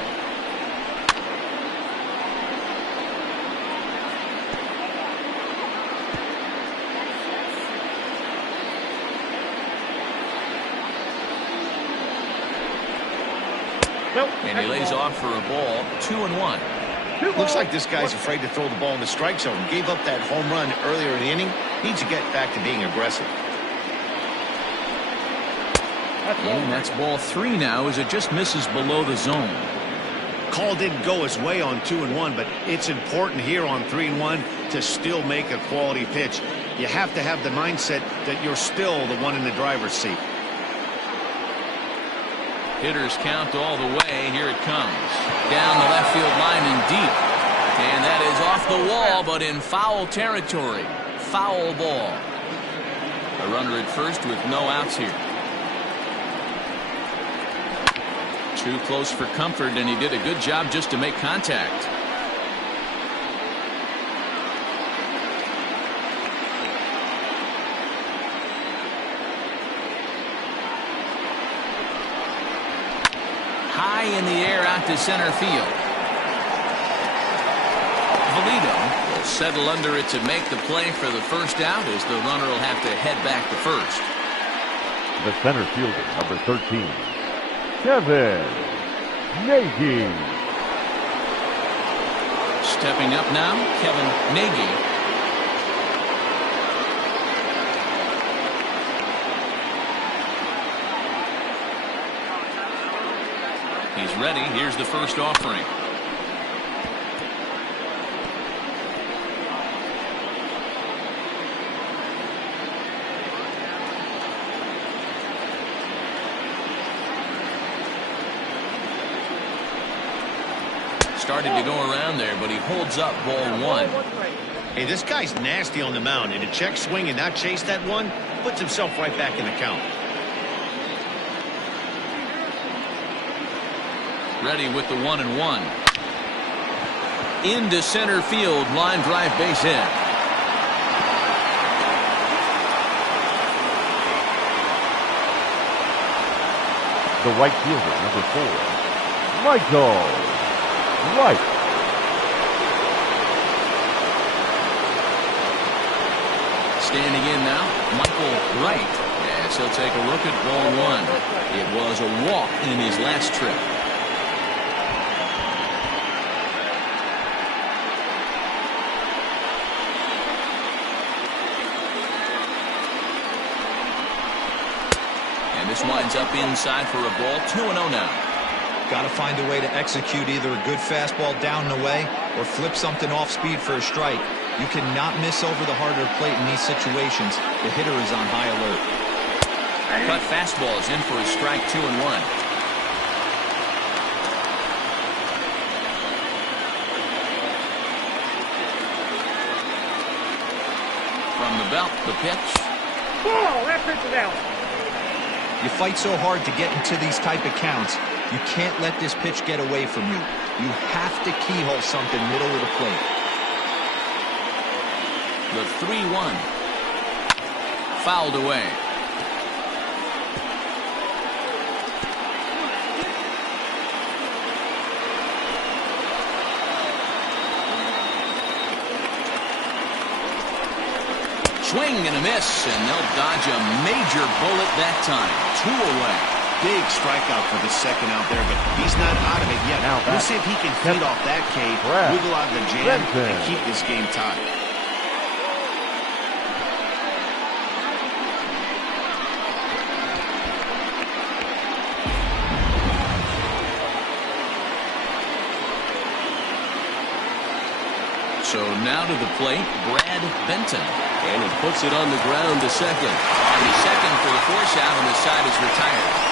And he lays off for a ball. 2-1. Looks like this guy's afraid to throw the ball in the strike zone. Gave up that home run earlier in the inning. Needs to get back to being aggressive. And that's ball 3 now as it just misses below the zone. Call didn't go his way on 2-1, but it's important here on 3-1 to still make a quality pitch. You have to have the mindset that you're still the one in the driver's seat. Hitters count all the way. Here it comes. Down the left field line and deep. And that is off the wall, but in foul territory. Foul ball. A runner at first with no outs here. Too close for comfort, and he did a good job just to make contact. High in the air out to center field. Valito will settle under it to make the play for the first out, as the runner will have to head back to first. The center fielder, number 13, Kevin Nagy. Stepping up now, Kevin Nagy. He's ready. Here's the first offering. Started to go around there, but he holds up ball one. Hey, this guy's nasty on the mound, and to check swing and not chase that one puts himself right back in the count. Ready with the 1-1. Into center field, line drive, base hit. The right fielder, number 4, Michael Wright. Standing in now, Michael Wright. Yes, he'll take a look at ball one. It was a walk in his last trip. And this winds up inside for a ball. 2-0 now. Got to find a way to execute either a good fastball down and away or flip something off speed for a strike. You cannot miss over the harder plate in these situations. The hitter is on high alert. Cut fastball is in for a strike. 2-1. From the belt, the pitch. Ball, that pitch is out. You fight so hard to get into these type of counts. You can't let this pitch get away from you. You have to keyhole something middle of the plate. The 3-1. Fouled away. Swing and a miss, and they'll dodge a major bullet that time. 2 away. Big strikeout for the second out there, but he's not out of it yet. Now We'll see if he can feed off that K, wiggle out of the jam, and keep this game tied. So now to the plate, Brad Benton. And he puts it on the ground to second. And he's second for the force out, and the side is retired.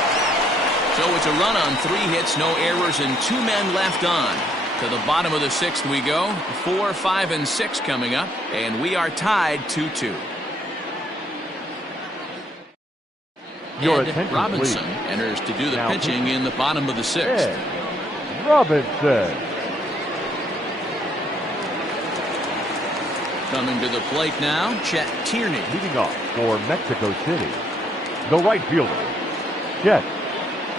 So it's a run on 3 hits, no errors, and 2 men left on. To the bottom of the 6th we go. 4, 5, and 6 coming up, and we are tied 2-2. Your Ed attention, Robinson please. enters to do the Now pitching in the bottom of the 6th. Ed Robinson. Coming to the plate now, Chet Tierney. Leading off for Mexico City, the right fielder, Chet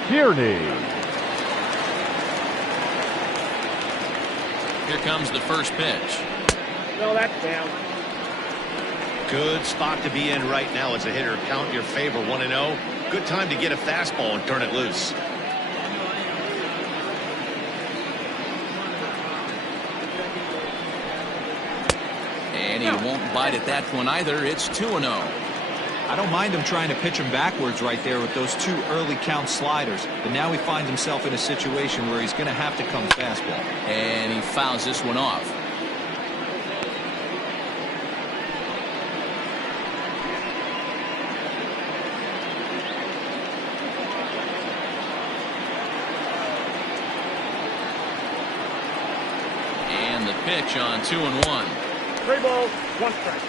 Tierney. Here comes the first pitch. No, that's down. Good spot to be in right now as a hitter. Count your favor, 1-0. Good time to get a fastball and turn it loose. And he won't bite at that one either. It's 2-0. I don't mind him trying to pitch him backwards right there with those 2 early count sliders. But now he finds himself in a situation where he's going to have to come fastball. And he fouls this one off. And the pitch on 2-1. 3 balls, 1 strike.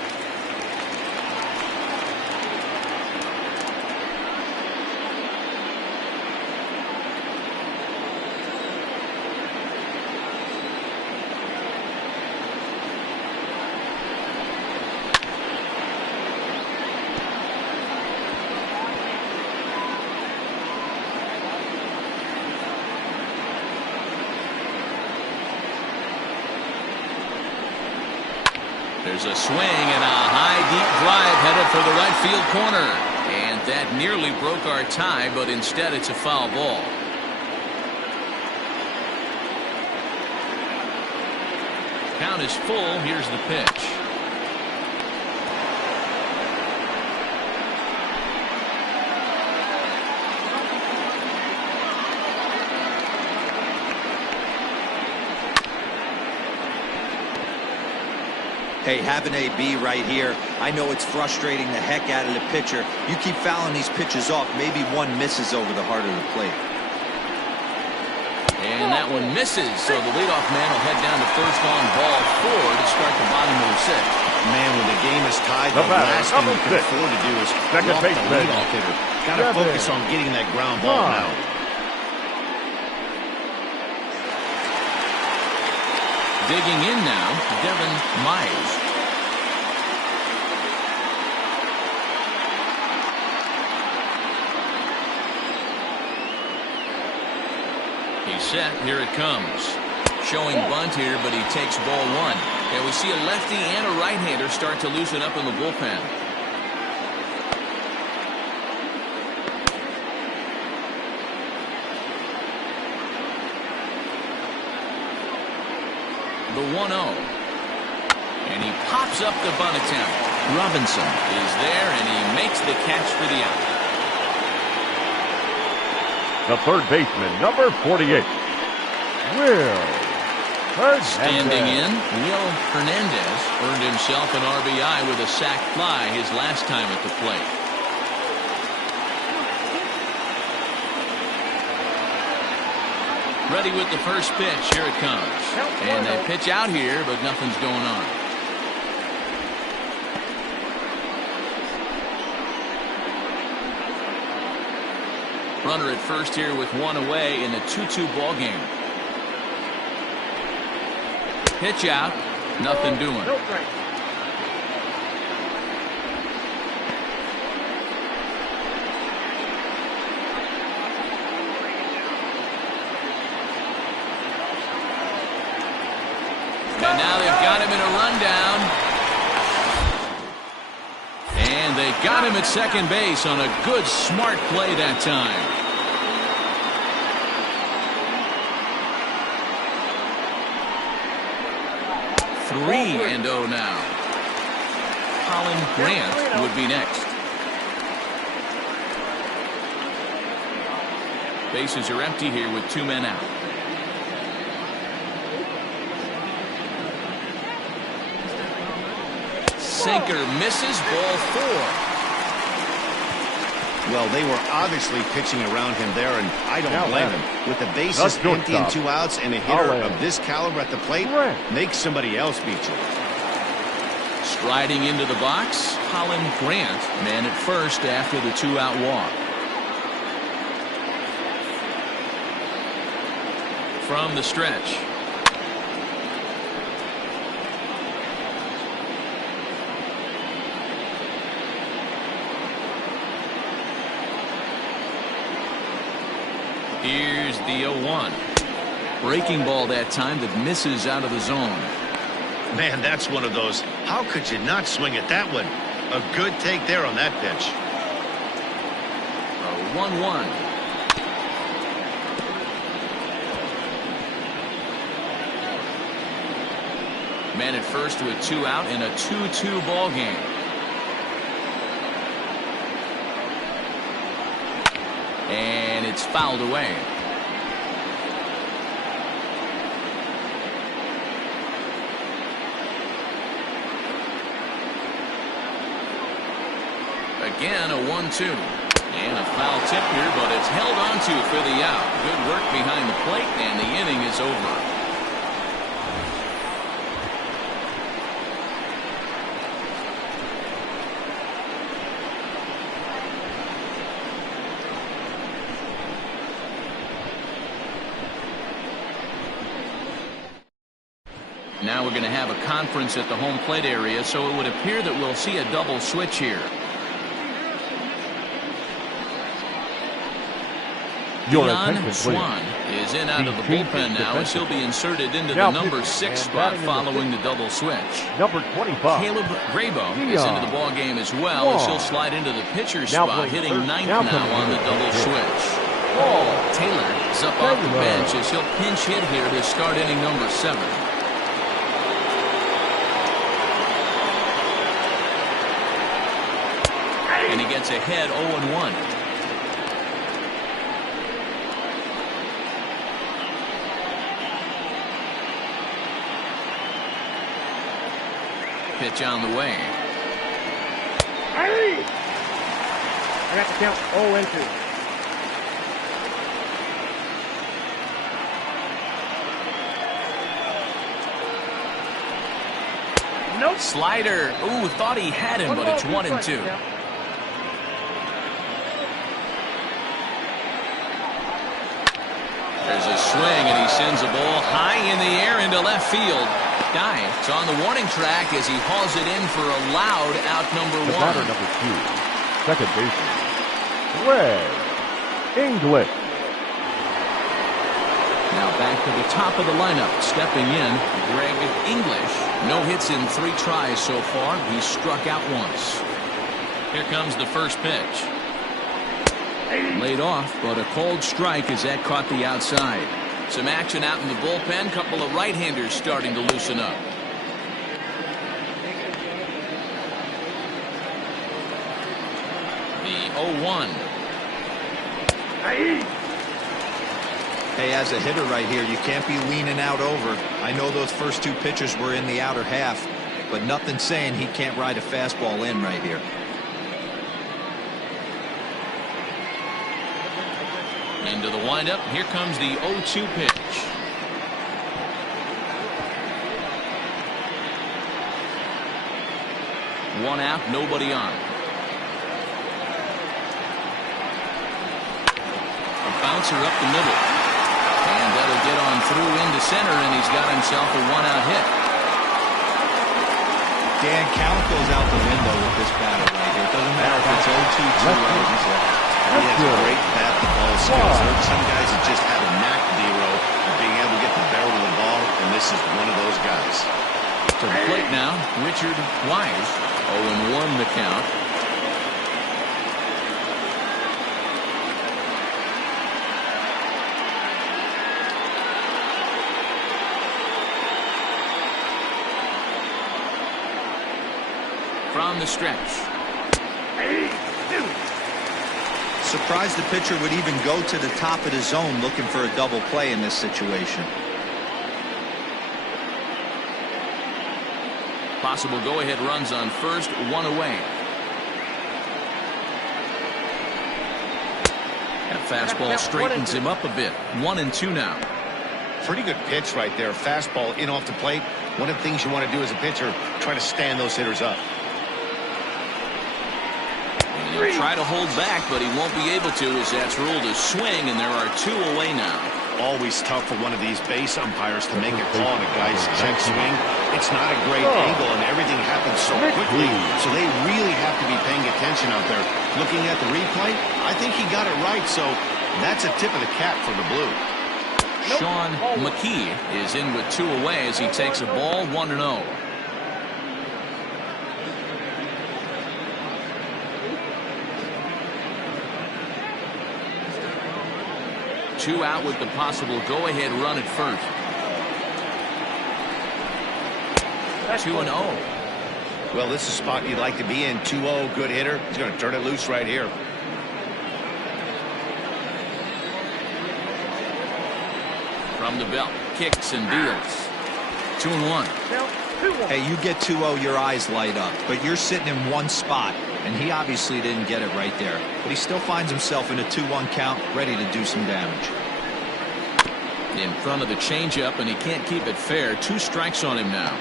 There's a swing and a high deep drive headed for the right field corner. And that nearly broke our tie, but instead it's a foul ball. Count is full. Here's the pitch. Hey, have an AB right here. I know it's frustrating the heck out of the pitcher. You keep fouling these pitches off, maybe one misses over the heart of the plate. And that one misses, so the leadoff man will head down to first on ball 4 to start the bottom of the 6th. Man, when the game is tied, the last thing you can afford to do is walk the leadoff hitter. Got to focus on getting that ground ball now. Digging in now, Devin Myers. He's set. Here it comes. Showing bunt here, but he takes ball 1. And we see a lefty and a right-hander start to loosen up in the bullpen. The 1-0. And he pops up the bunt attempt. Robinson is there, and he makes the catch for the out. The third baseman, number 48, Will Hernandez. Standing in, Will Hernandez earned himself an RBI with a sac fly his last time at the plate. Ready with the first pitch. Here it comes. And they pitch out here, but nothing's going on. Runner at first here with 1 away in the 2-2 ball game. Pitch out. Nothing doing. And now they've got him in a rundown. And they got him at second base on a good, smart play that time. Three and 0 now. Colin Grant would be next. Bases are empty here with 2 men out. Sinker misses, ball 4. Well, they were obviously pitching around him there, and I don't blame him. With the bases empty and 2 outs, and a hitter of this caliber at the plate, make somebody else beat you. Striding into the box, Colin Grant, man at first after the 2-out walk. From the stretch. Here's the 0-1. Breaking ball that time that misses out of the zone. Man, that's one of those. How could you not swing at that one? A good take there on that pitch. A 1-1. Man at first with 2 out in a 2-2 ball game. And it's fouled away. Again, a 1-2. And a foul tip here, but it's held onto for the out. Good work behind the plate, and the inning is over. Now we're going to have a conference at the home plate area, so it would appear that we'll see a double switch here. Your Dion attention, Swan please. is in out of the bullpen now as he'll be inserted into Now the number pitching 6 and spot batting in the following the fifth. double switch. Number 25. Caleb Grabo is into the ball game as well as he'll slide into the pitcher spot, playing hitting third. ninth Now now coming on in the at double fifth. switch. Taylor is up off the bench as he'll pinch hit here to start inning number 7. And he gets ahead 0-1. Pitch on the way. I got to count 0-2. Nope. Slider. Ooh, thought he had him, but it's 1-2. There's a swing, and he sends a ball high in the air into left field. Guy is on the warning track as he hauls it in for a loud out number 1. Batter number 2. Second baseman. Greg English. Now back to the top of the lineup. Stepping in, Greg English. No hits in 3 tries so far. He's struck out once. Here comes the first pitch. Laid off, but a cold strike as that caught the outside. Some action out in the bullpen. Couple of right-handers starting to loosen up. The 0-1. Hey, as a hitter right here, you can't be leaning out over. I know those first 2 pitches were in the outer half, but nothing saying he can't ride a fastball in right here. Into the windup. Here comes the 0-2 pitch. One out, nobody on. A bouncer up the middle. And that'll get on through into center, and he's got himself a 1-out hit. Dan, count goes out the window with this batter right here. It doesn't matter if it's 0-2, 2-0. He has a great bat-to-ball skills. There are some guys that just have a knack, D-Row, of being able to get the barrel of the ball, and this is one of those guys. To the plate now, Richard Wise. 0-1 the count. From the stretch. Surprised the pitcher would even go to the top of the zone looking for a double play in this situation. Possible go-ahead runs on first, 1 away. That fastball straightens him up a bit. 1-2 now. Pretty good pitch right there. Fastball in off the plate. One of the things you want to do as a pitcher, try to stand those hitters up. And he'll try to hold back, but he won't be able to as that's ruled a swing, and there are 2 away now. Always tough for one of these base umpires to make a call on a guy's check swing. It's not a great angle, and everything happens so quickly, so they really have to be paying attention out there. Looking at the replay, I think he got it right, so that's a tip of the cap for the Blue. Sean McKee is in with 2 away as he takes a ball, 1-0. Two out with the possible go-ahead run at first. 2-0. Well, this is a spot you'd like to be in. 2-0, good hitter. He's going to turn it loose right here. From the belt, kicks and deals. 2-1. Hey, you get 2-0, your eyes light up, but you're sitting in one spot, and he obviously didn't get it right there. But he still finds himself in a 2-1 count, ready to do some damage. In front of the changeup, and he can't keep it fair. 2 strikes on him now.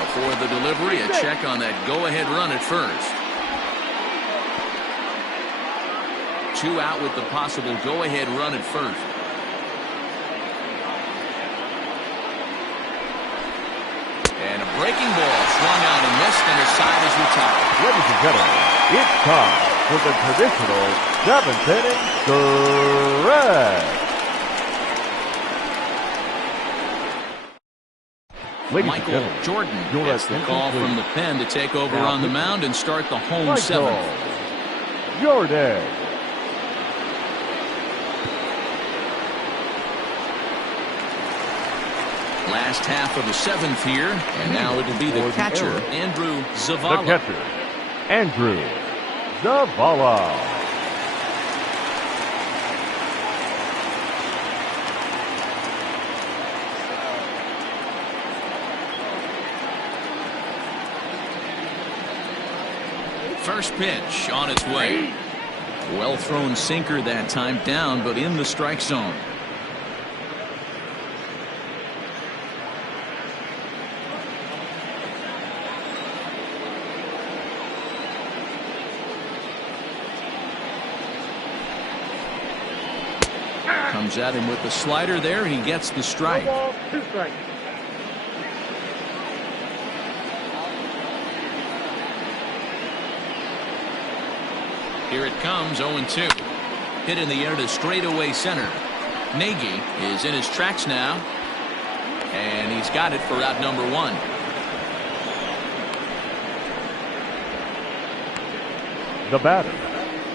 Before the delivery, a check on that go-ahead run at first. 2 out with the possible go-ahead run at first. And a breaking ball swung on and missed, and his side is retired. Ladies and gentlemen, it's time for the traditional 7th inning stretch. Michael Jordan gets the call from the pen to take over on the mound and start the home Michael 7th. Jordan. Last half of the 7th here, and now it'll be the catcher, Andrew Zavala. The catcher, Andrew Zavala. First pitch on its way. Well thrown sinker that time, down but in the strike zone. Comes at him with the slider there, and he gets the strike. 2 strikes. Here it comes, 0-2. Hit in the air to straightaway center. Nagy is in his tracks now, and he's got it for out number 1. The batter,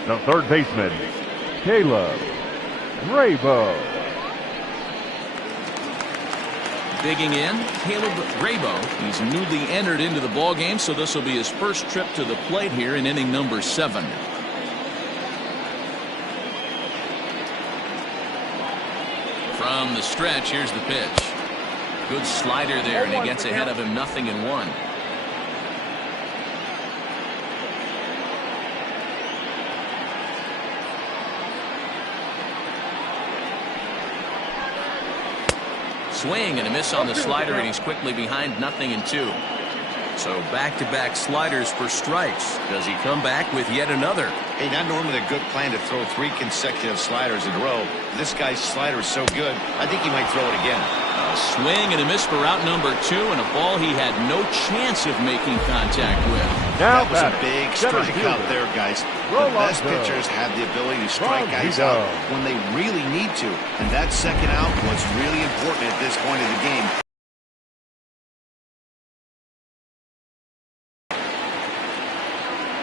the third baseman, Caleb Rabo. Digging in, Caleb Rabo. He's newly entered into the ballgame, so this will be his first trip to the plate here in inning number 7. From the stretch, here's the pitch. Good slider there, and he gets ahead of him, 0-1. Swing and a miss on the slider, and he's quickly behind, 0-2. So back-to-back sliders for strikes. Does he come back with yet another? Hey, not normally a good plan to throw 3 consecutive sliders in a row. This guy's slider is so good, I think he might throw it again. A swing and a miss for out number 2, and a ball he had no chance of making contact with. Now that was a big strike out there, guys. The best pitchers have the ability to strike guys out when they really need to, and that second out was really important at this point of the game.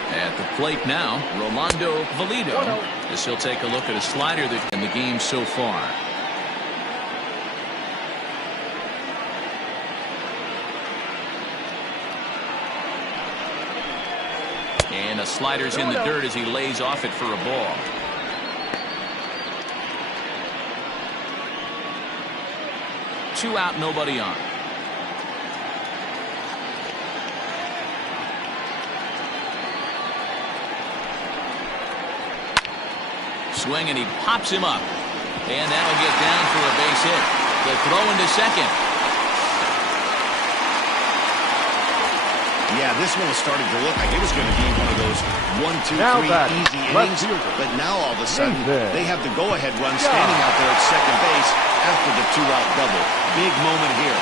At the plate now, Rolando Valido. As he'll take a look at a slider that's in the game so far. And a slider's in the dirt as he lays off it for a ball. Two out, nobody on. Swing, and he pops him up. And that'll get down for a base hit. The throw into second. Yeah, this one was starting to look like it was going to be one of those 1, 2, 3 easy innings. But now all of a sudden, they have the go-ahead run standing out there at second base after the 2-out double. Big moment here.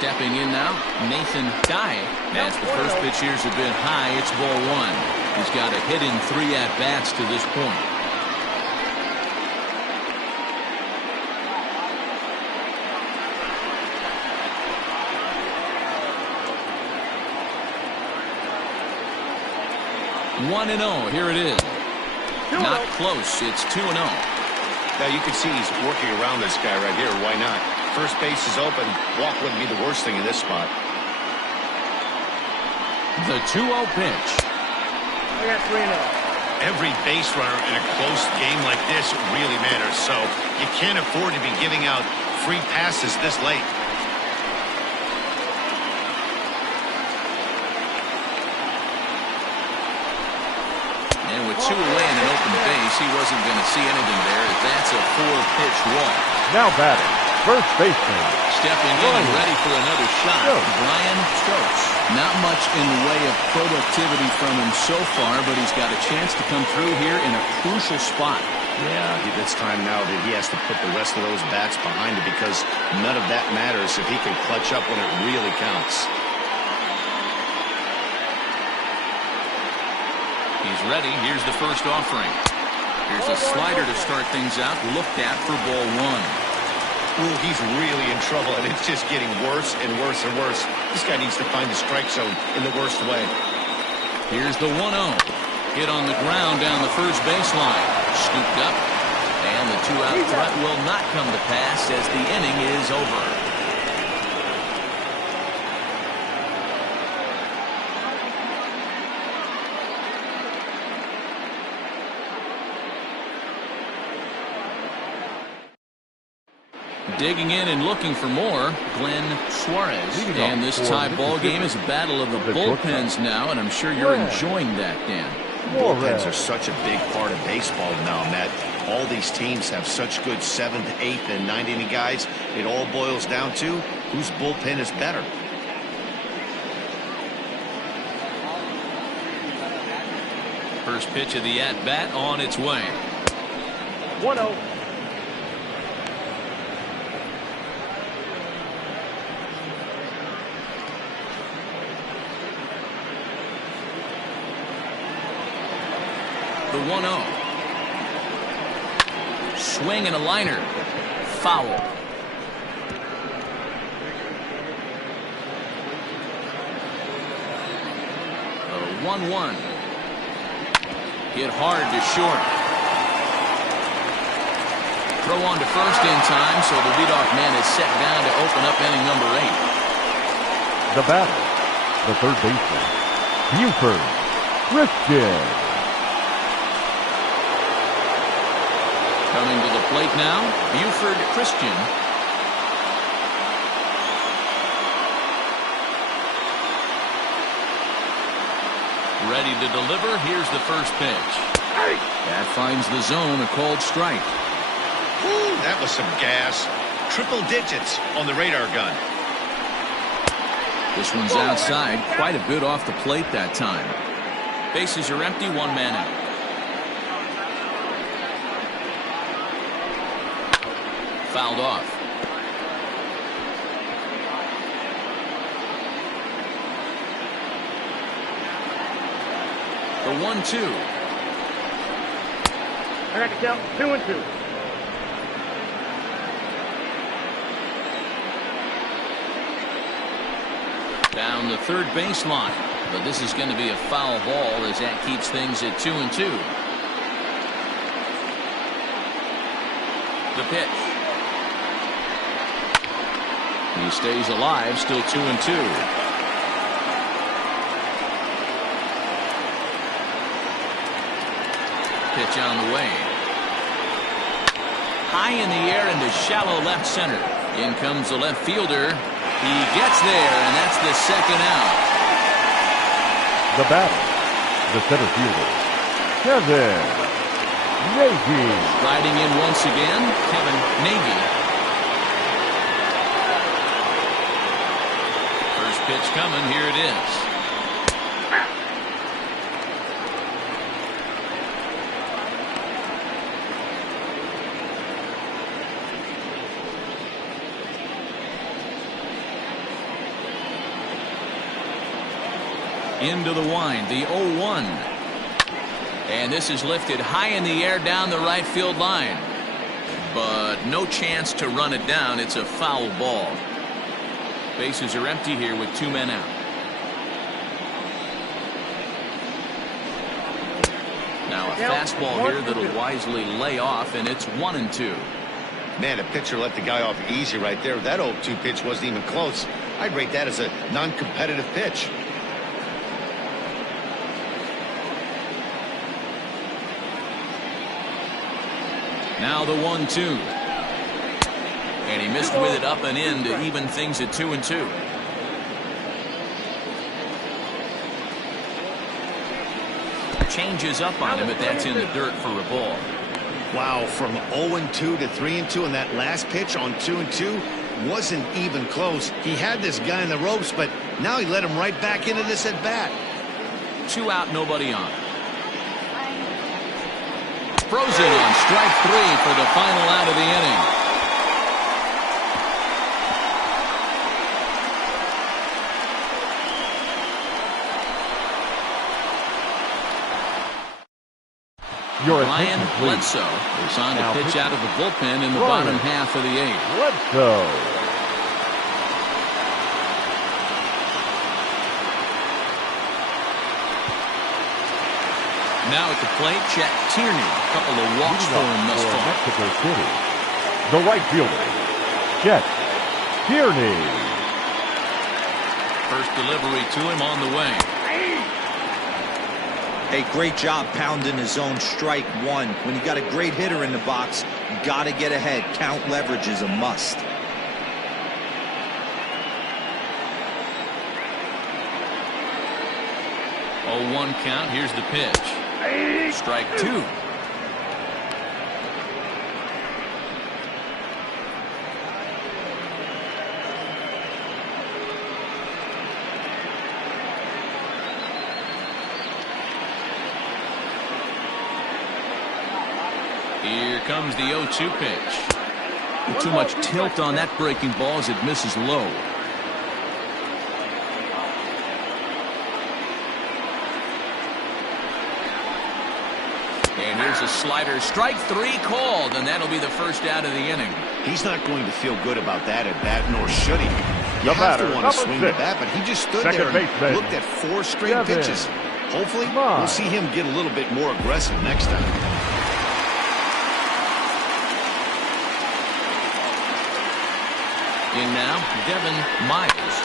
Stepping in now, Nathan Dye. As the first pitch here's a bit high, it's ball 1. He's got a hit in 3 at-bats to this point. One and 0. Here it is. Not close. It's 2-0. Now you can see he's working around this guy right here. Why not? First base is open. Walk wouldn't be the worst thing in this spot. The 2-0 pitch. I got 3-0. Every base runner in a close game like this really matters, so you can't afford to be giving out free passes this late. And with 2 away and an open base, he wasn't going to see anything there. That's a 4-pitch walk. Now batting, first baseman. Stepping in and ready for another shot, Brian Stokes. Not much in the way of productivity from him so far, but he's got a chance to come through here in a crucial spot. Yeah, it's time now that he has to put the rest of those bats behind it, because none of that matters if he can clutch up when it really counts. He's ready. Here's the first offering. Here's a slider to start things out. Looked at for ball one. Ooh, he's really in trouble, and it's just getting worse and worse and worse. This guy needs to find the strike zone in the worst way. Here's the 1-0. Hit on the ground down the first baseline. Scooped up. And the two-out threat will not come to pass as the inning is over. Digging in and looking for more, Glenn Suarez. And this tie ball game is a battle of the bullpens now, and I'm sure you're enjoying that, Dan. Bullpens are such a big part of baseball now, Matt. All these teams have such good 7th, 8th, and 9th inning guys. It all boils down to whose bullpen is better. First pitch of the at-bat on its way. 1-0. The 1-0. Swing and a liner. Foul. The 1-1. Hit hard to short. Throw on to first in time, so the leadoff man is set down to open up inning number 8. The batter, the third baseman, Buford Christian. Coming to the plate now, Buford Christian. Ready to deliver. Here's the first pitch. That finds the zone, a called strike. Woo, that was some gas. Triple digits on the radar gun. This one's outside, quite a bit off the plate that time. Bases are empty, one man out. Fouled off. The 1-2. I got to count 2-2. Down the third baseline, but this is going to be a foul ball as that keeps things at 2-2. The pitch. He stays alive, still 2-2. Pitch on the way. High in the air into shallow left center. In comes the left fielder. He gets there, and that's the second out. The batter, the center fielder, Kevin Nagy. Riding in once again, Kevin Nagy. First pitch coming, here it is. Into the wind, the 0-1. And this is lifted high in the air down the right field line. But no chance to run it down. It's a foul ball. Bases are empty here with 2 men out. Now a fastball here that'll wisely lay off, and it's 1-2. Man, a pitcher let the guy off easy right there. That 0-2 pitch wasn't even close. I'd rate that as a non-competitive pitch. Now the 1-2. And he missed with it up and in to even things at 2-2. Changes up on him, but that's in the dirt for a ball. Wow, from 0-2 to 3-2, and that last pitch on 2-2 wasn't even close. He had this guy in the ropes, but now he let him right back into this at bat. 2 out, nobody on. Frozen on strike 3 for the final out of the inning. Brian Bledsoe is on to pitch out of the bullpen in the bottom half of the 8th. Bledsoe. Now at the plate, Chet Tierney. A couple of walks for him thus far. Mexico City. The right fielder, Chet Tierney. First delivery to him on the way. Hey, great job pounding his own strike 1. When you got a great hitter in the box, you got to get ahead. Count leverage is a must. Oh, 1 count. Here's the pitch. Strike 2. Here comes the 0-2 pitch. Too much tilt on that breaking ball as it misses low. And here's a slider. Strike 3 called, and that'll be the first out of the inning. He's not going to feel good about that at bat, nor should he. You have to want to swing the bat, but he just stood there and looked at 4 straight pitches. Hopefully, we'll see him get a little bit more aggressive next time. In now, Devin Myers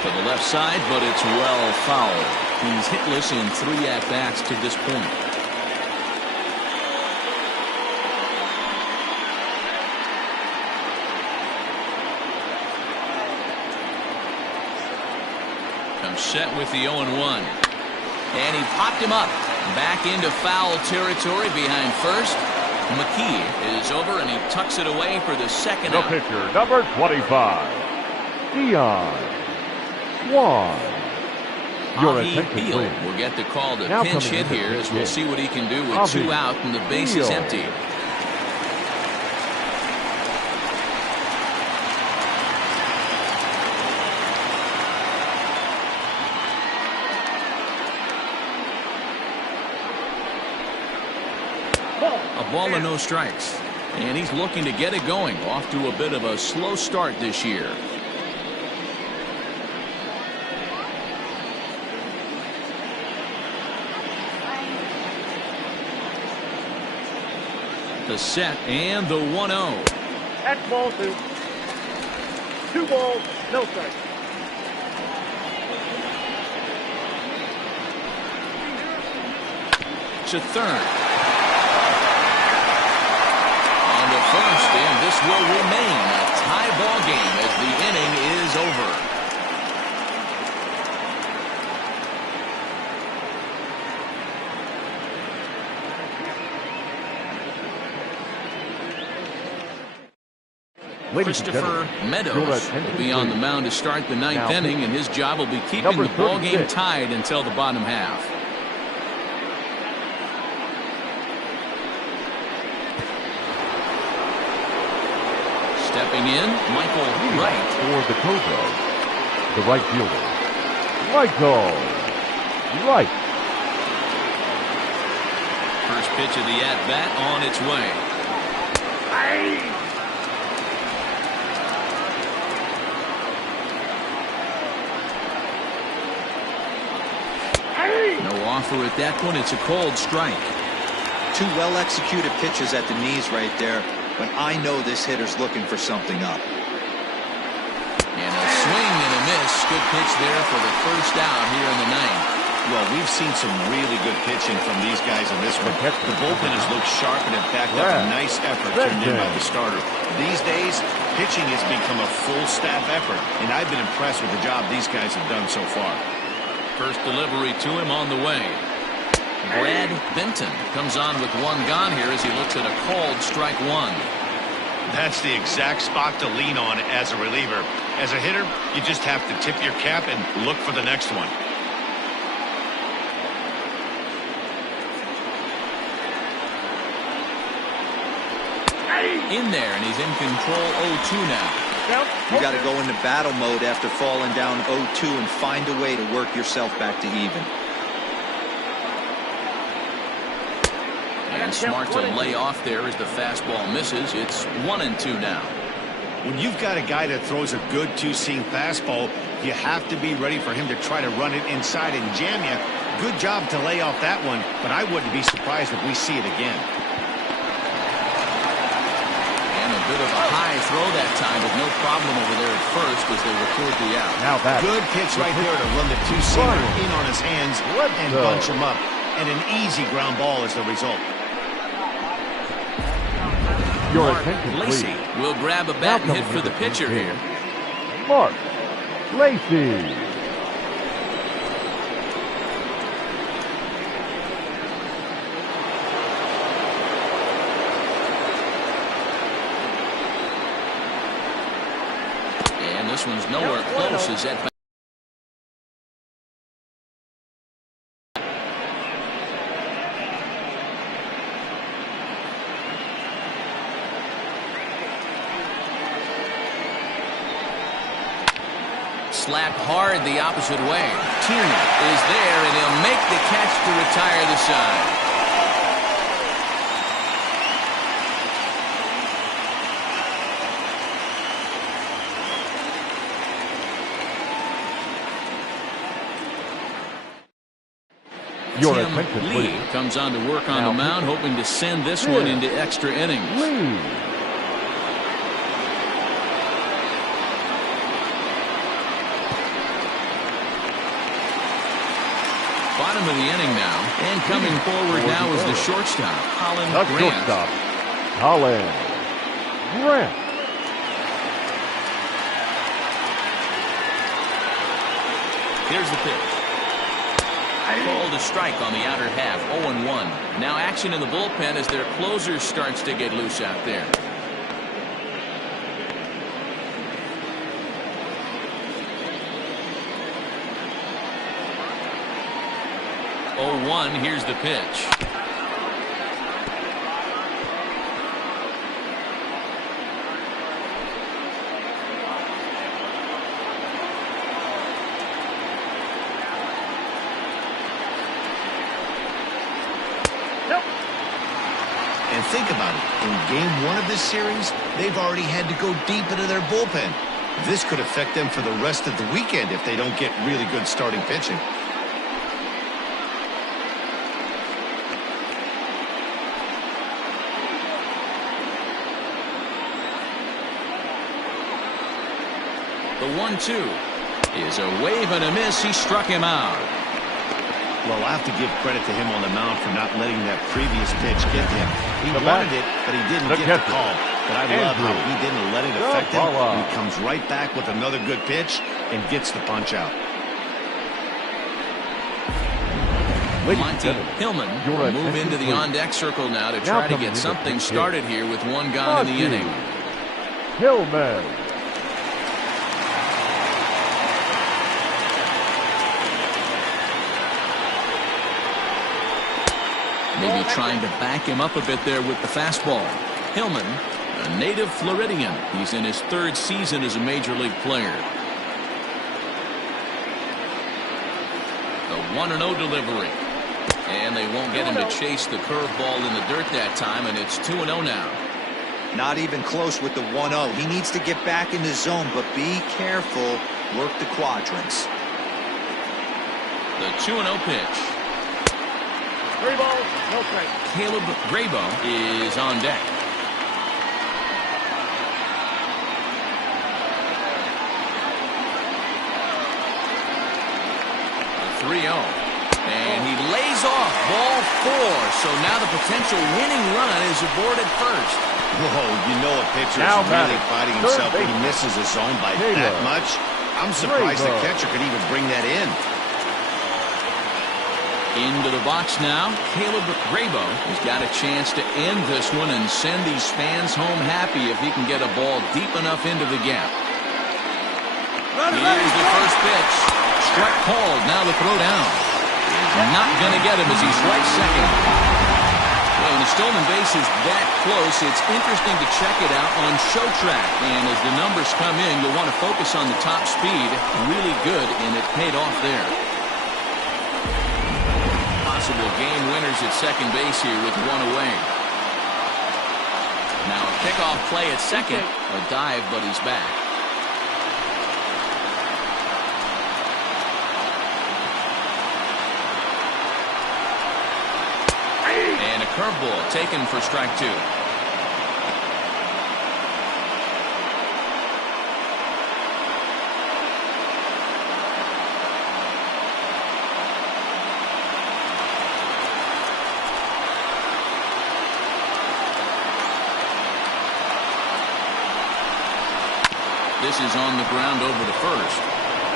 to the left side, but it's well fouled. He's hitless in 3 at-bats to this point. Comes set with the 0-1. And he popped him up. Back into foul territory behind first. McKee is over, and he tucks it away for the second out. The pitcher, number 25, Dion Swan. Your attention, please. Will get the call to pinch hit here as we'll see what he can do with 2 out and the base is empty. A ball and no strikes. And he's looking to get it going. Off to a bit of a slow start this year. The set and the 1-0. That's ball 2. 2 balls, no strikes. To third. First, and this will remain a tie ball game as the inning is over. Christopher Meadows will be on the mound to start the 9th inning, and his job will be keeping the ball game tied until the bottom half. Stepping in, Michael Wright. For the Cobras, the right fielder, Michael Wright. First pitch of the at-bat on its way. No offer at that point. It's a cold strike. 2 well-executed pitches at the knees right there. But I know this hitter's looking for something up. And a swing and a miss. Good pitch there for the first out here in the 9th. Well, we've seen some really good pitching from these guys in this one. The bullpen has looked sharp and have backed up a nice effort turned in by the starter. These days, pitching has become a full staff effort, and I've been impressed with the job these guys have done so far. First delivery to him on the way. Brad Benton comes on with one gone here as he looks at a called strike one. That's the exact spot to lean on as a reliever. As a hitter, you just have to tip your cap and look for the next one. In there, and he's in control 0-2 now. You got to go into battle mode after falling down 0-2 and find a way to work yourself back to even. And smart to lay off there as the fastball misses. It's 1-2 now. When you've got a guy that throws a good two-seam fastball, you have to be ready for him to try to run it inside and jam you. Good job to lay off that one, but I wouldn't be surprised if we see it again. And a bit of a high throw that time, but no problem over there at first as they record the out. Now that good pitch right there to run the two-seamer in on his hands and bunch him up. And an easy ground ball is the result. Your Mark attention, Lacey please. will grab a bat and hit for the pitcher here. Mark Lacey. And this one's nowhere close as that. Slapped hard the opposite way. Tierney is there, and he'll make the catch to retire the side. Your Tim attention, Lee please. comes on to work on the mound, hoping to send this one into extra innings. Lee. Bottom of the inning now, and coming forward now is the shortstop, Colin The Grant. shortstop, Colin Grant. Here's the pitch. Called a strike on the outer half, 0-1. Now action in the bullpen as their closer starts to get loose out there. Here's the pitch. And think about it. In game one of this series, they've already had to go deep into their bullpen. This could affect them for the rest of the weekend if they don't get really good starting pitching. The 1-2 is a wave and a miss. He struck him out. Well, I have to give credit to him on the mound for not letting that previous pitch get to him. He wanted it, but he didn't get the call. But I love how he didn't let it affect him. He comes right back with another good pitch and gets the punch out. Monty Hillman will move into the on-deck circle now to try to get something started here with one gone in the inning. Hillman. Maybe trying to back him up a bit there with the fastball. Hillman, a native Floridian. He's in his third season as a major league player. The 1-0 delivery. And they won't get him to chase the curveball in the dirt that time, and it's 2-0 now. Not even close with the 1-0. He needs to get back in the zone, but be careful. Work the quadrants. The 2-0 pitch. 3 balls, no strikes. Caleb Grabo is on deck. The 3-0. And he lays off ball 4. So now the potential winning run is aboard at first. Whoa, you know a pitcher is really fighting himself when he misses his zone by that much. I'm surprised the catcher could even bring that in. Into the box now, Caleb Grabo has got a chance to end this one and send these fans home happy if he can get a ball deep enough into the gap. Here's the first pitch. Strike called. Now the throw down. Not going to get him as he's right second. Well, when a stolen base is that close, it's interesting to check it out on show track. And as the numbers come in, you'll want to focus on the top speed. Really good, and it paid off there. Possible game winners at second base here with one away. Now a pickoff play at second. A dive, but he's back. And a curveball taken for strike two. This is on the ground over to first.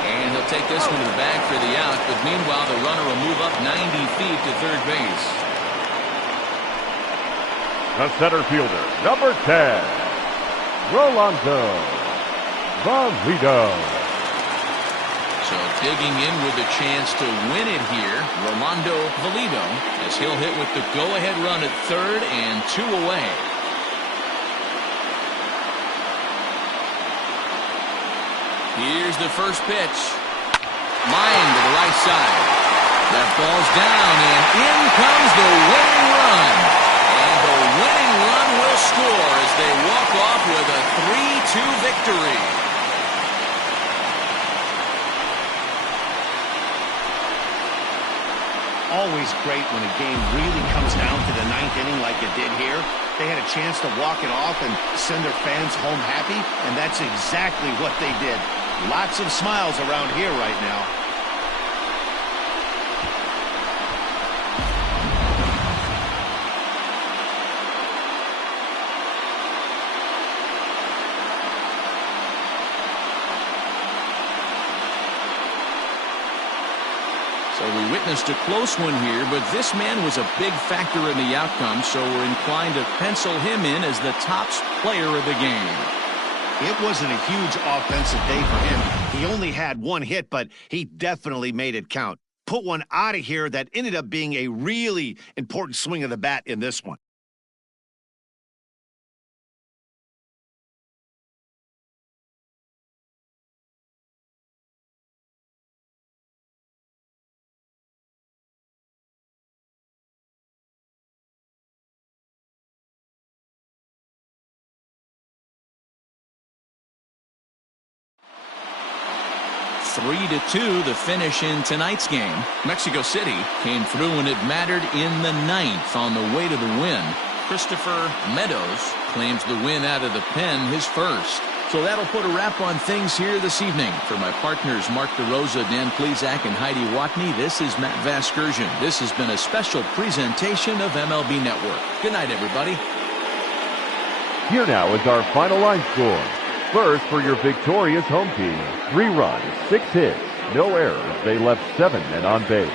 And he'll take this one to the bag for the out. But meanwhile, the runner will move up 90 feet to third base. The center fielder, number 10, Rolando Valido. So digging in with a chance to win it here, Rolando Valido, as he'll hit with the go-ahead run at third and two away. Here's the first pitch. Line to the right side. That ball's down, and in comes the winning run. And the winning run will score as they walk off with a 3-2 victory. Always great when a game really comes down to the ninth inning like it did here. They had a chance to walk it off and send their fans home happy, and that's exactly what they did. Lots of smiles around here right now. So we witnessed a close one here, but this man was a big factor in the outcome, so we're inclined to pencil him in as the top player of the game. It wasn't a huge offensive day for him. He only had one hit, but he definitely made it count. Put one out of here that ended up being a really important swing of the bat in this one. Three to 2, the finish in tonight's game. Mexico City came through when it mattered in the ninth on the way to the win. Christopher Meadows claims the win out of the pen, his first. So that'll put a wrap on things here this evening. For my partners Mark DeRosa, Dan Plezak, and Heidi Watney, this is Matt Vasgersian. This has been a special presentation of MLB Network. Good night, everybody. Here now is our final line score. First, for your victorious home team, 3 runs, 6 hits, no errors. They left 7 men on base.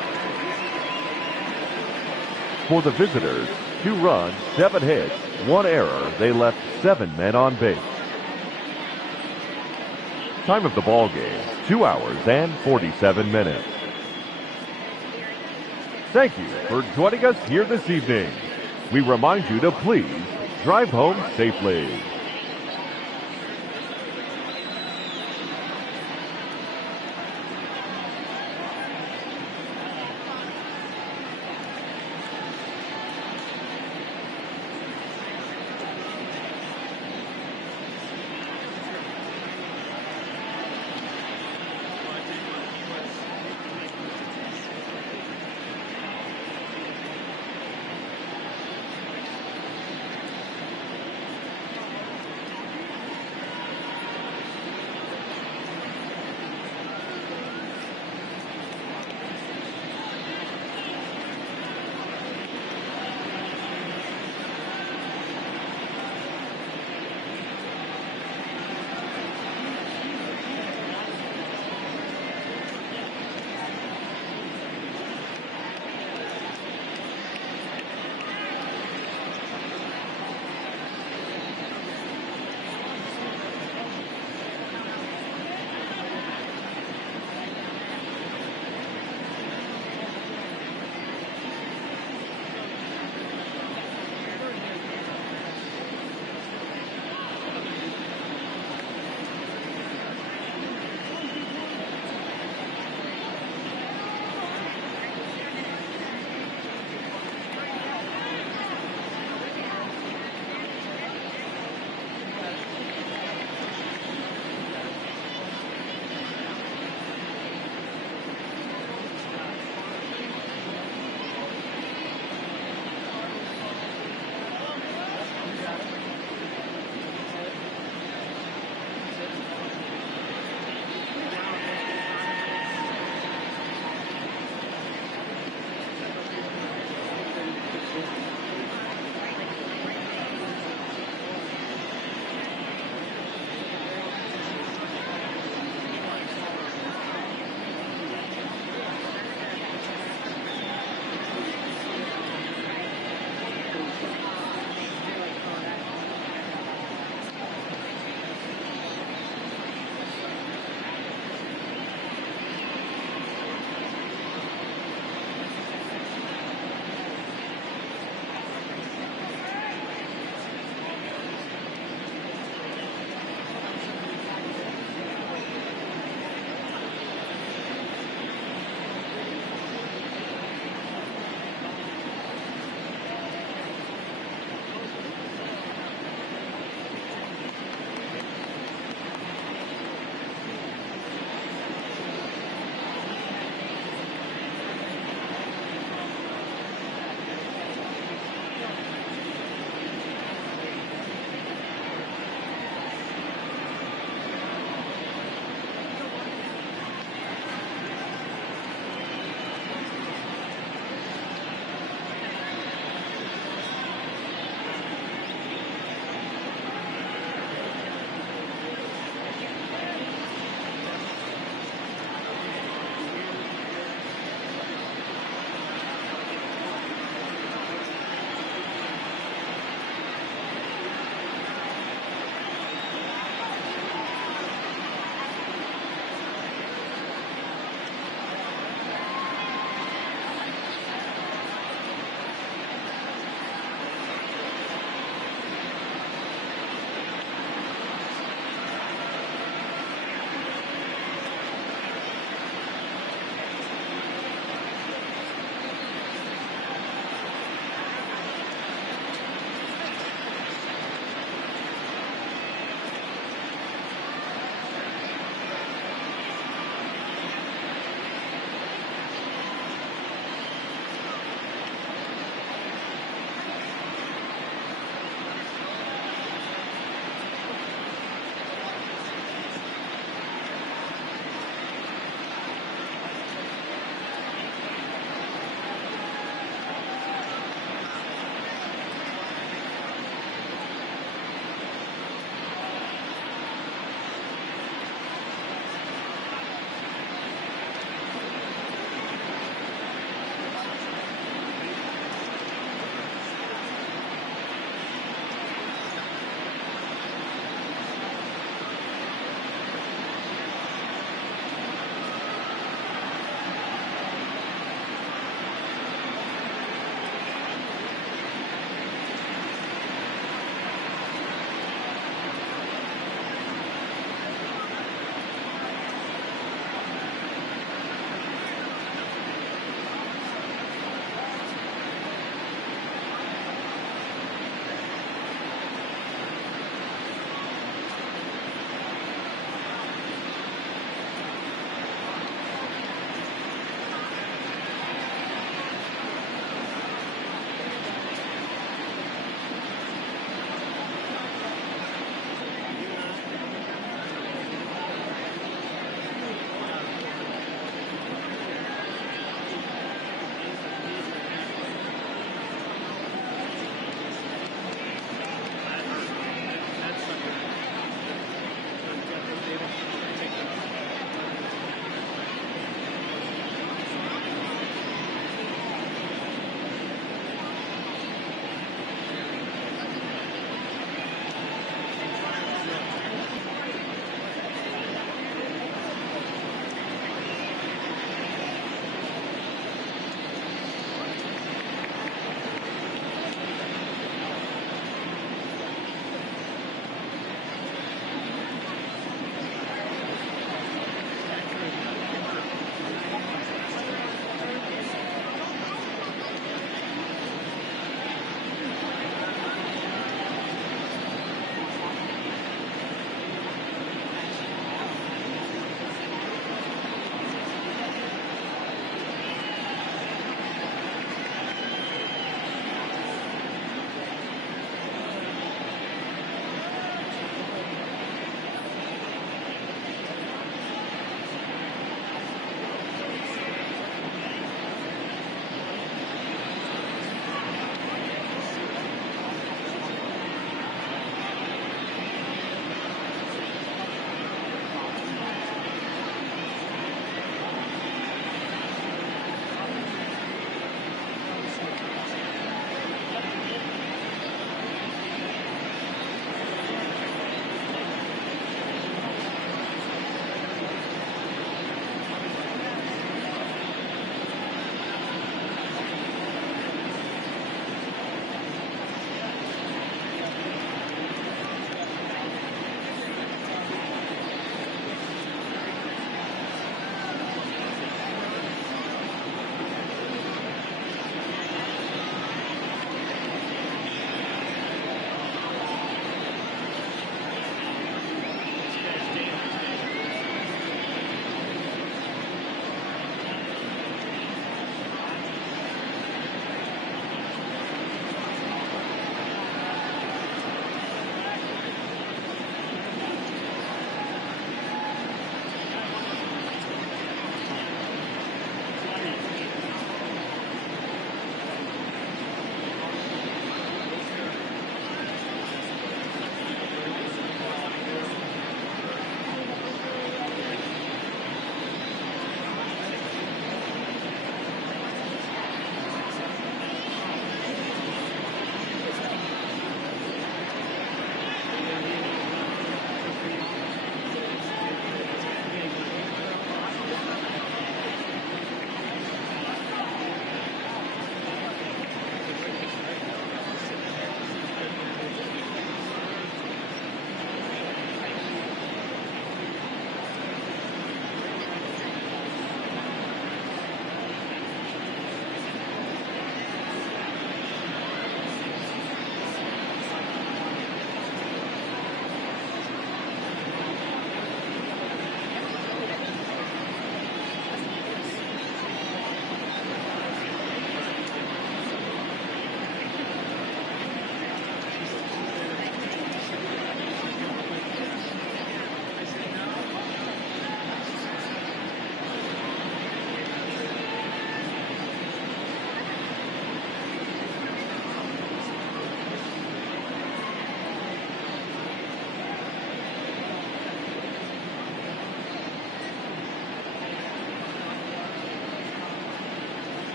For the visitors, 2 runs, 7 hits, 1 error. They left 7 men on base. Time of the ball game, 2 hours and 47 minutes. Thank you for joining us here this evening. We remind you to please drive home safely.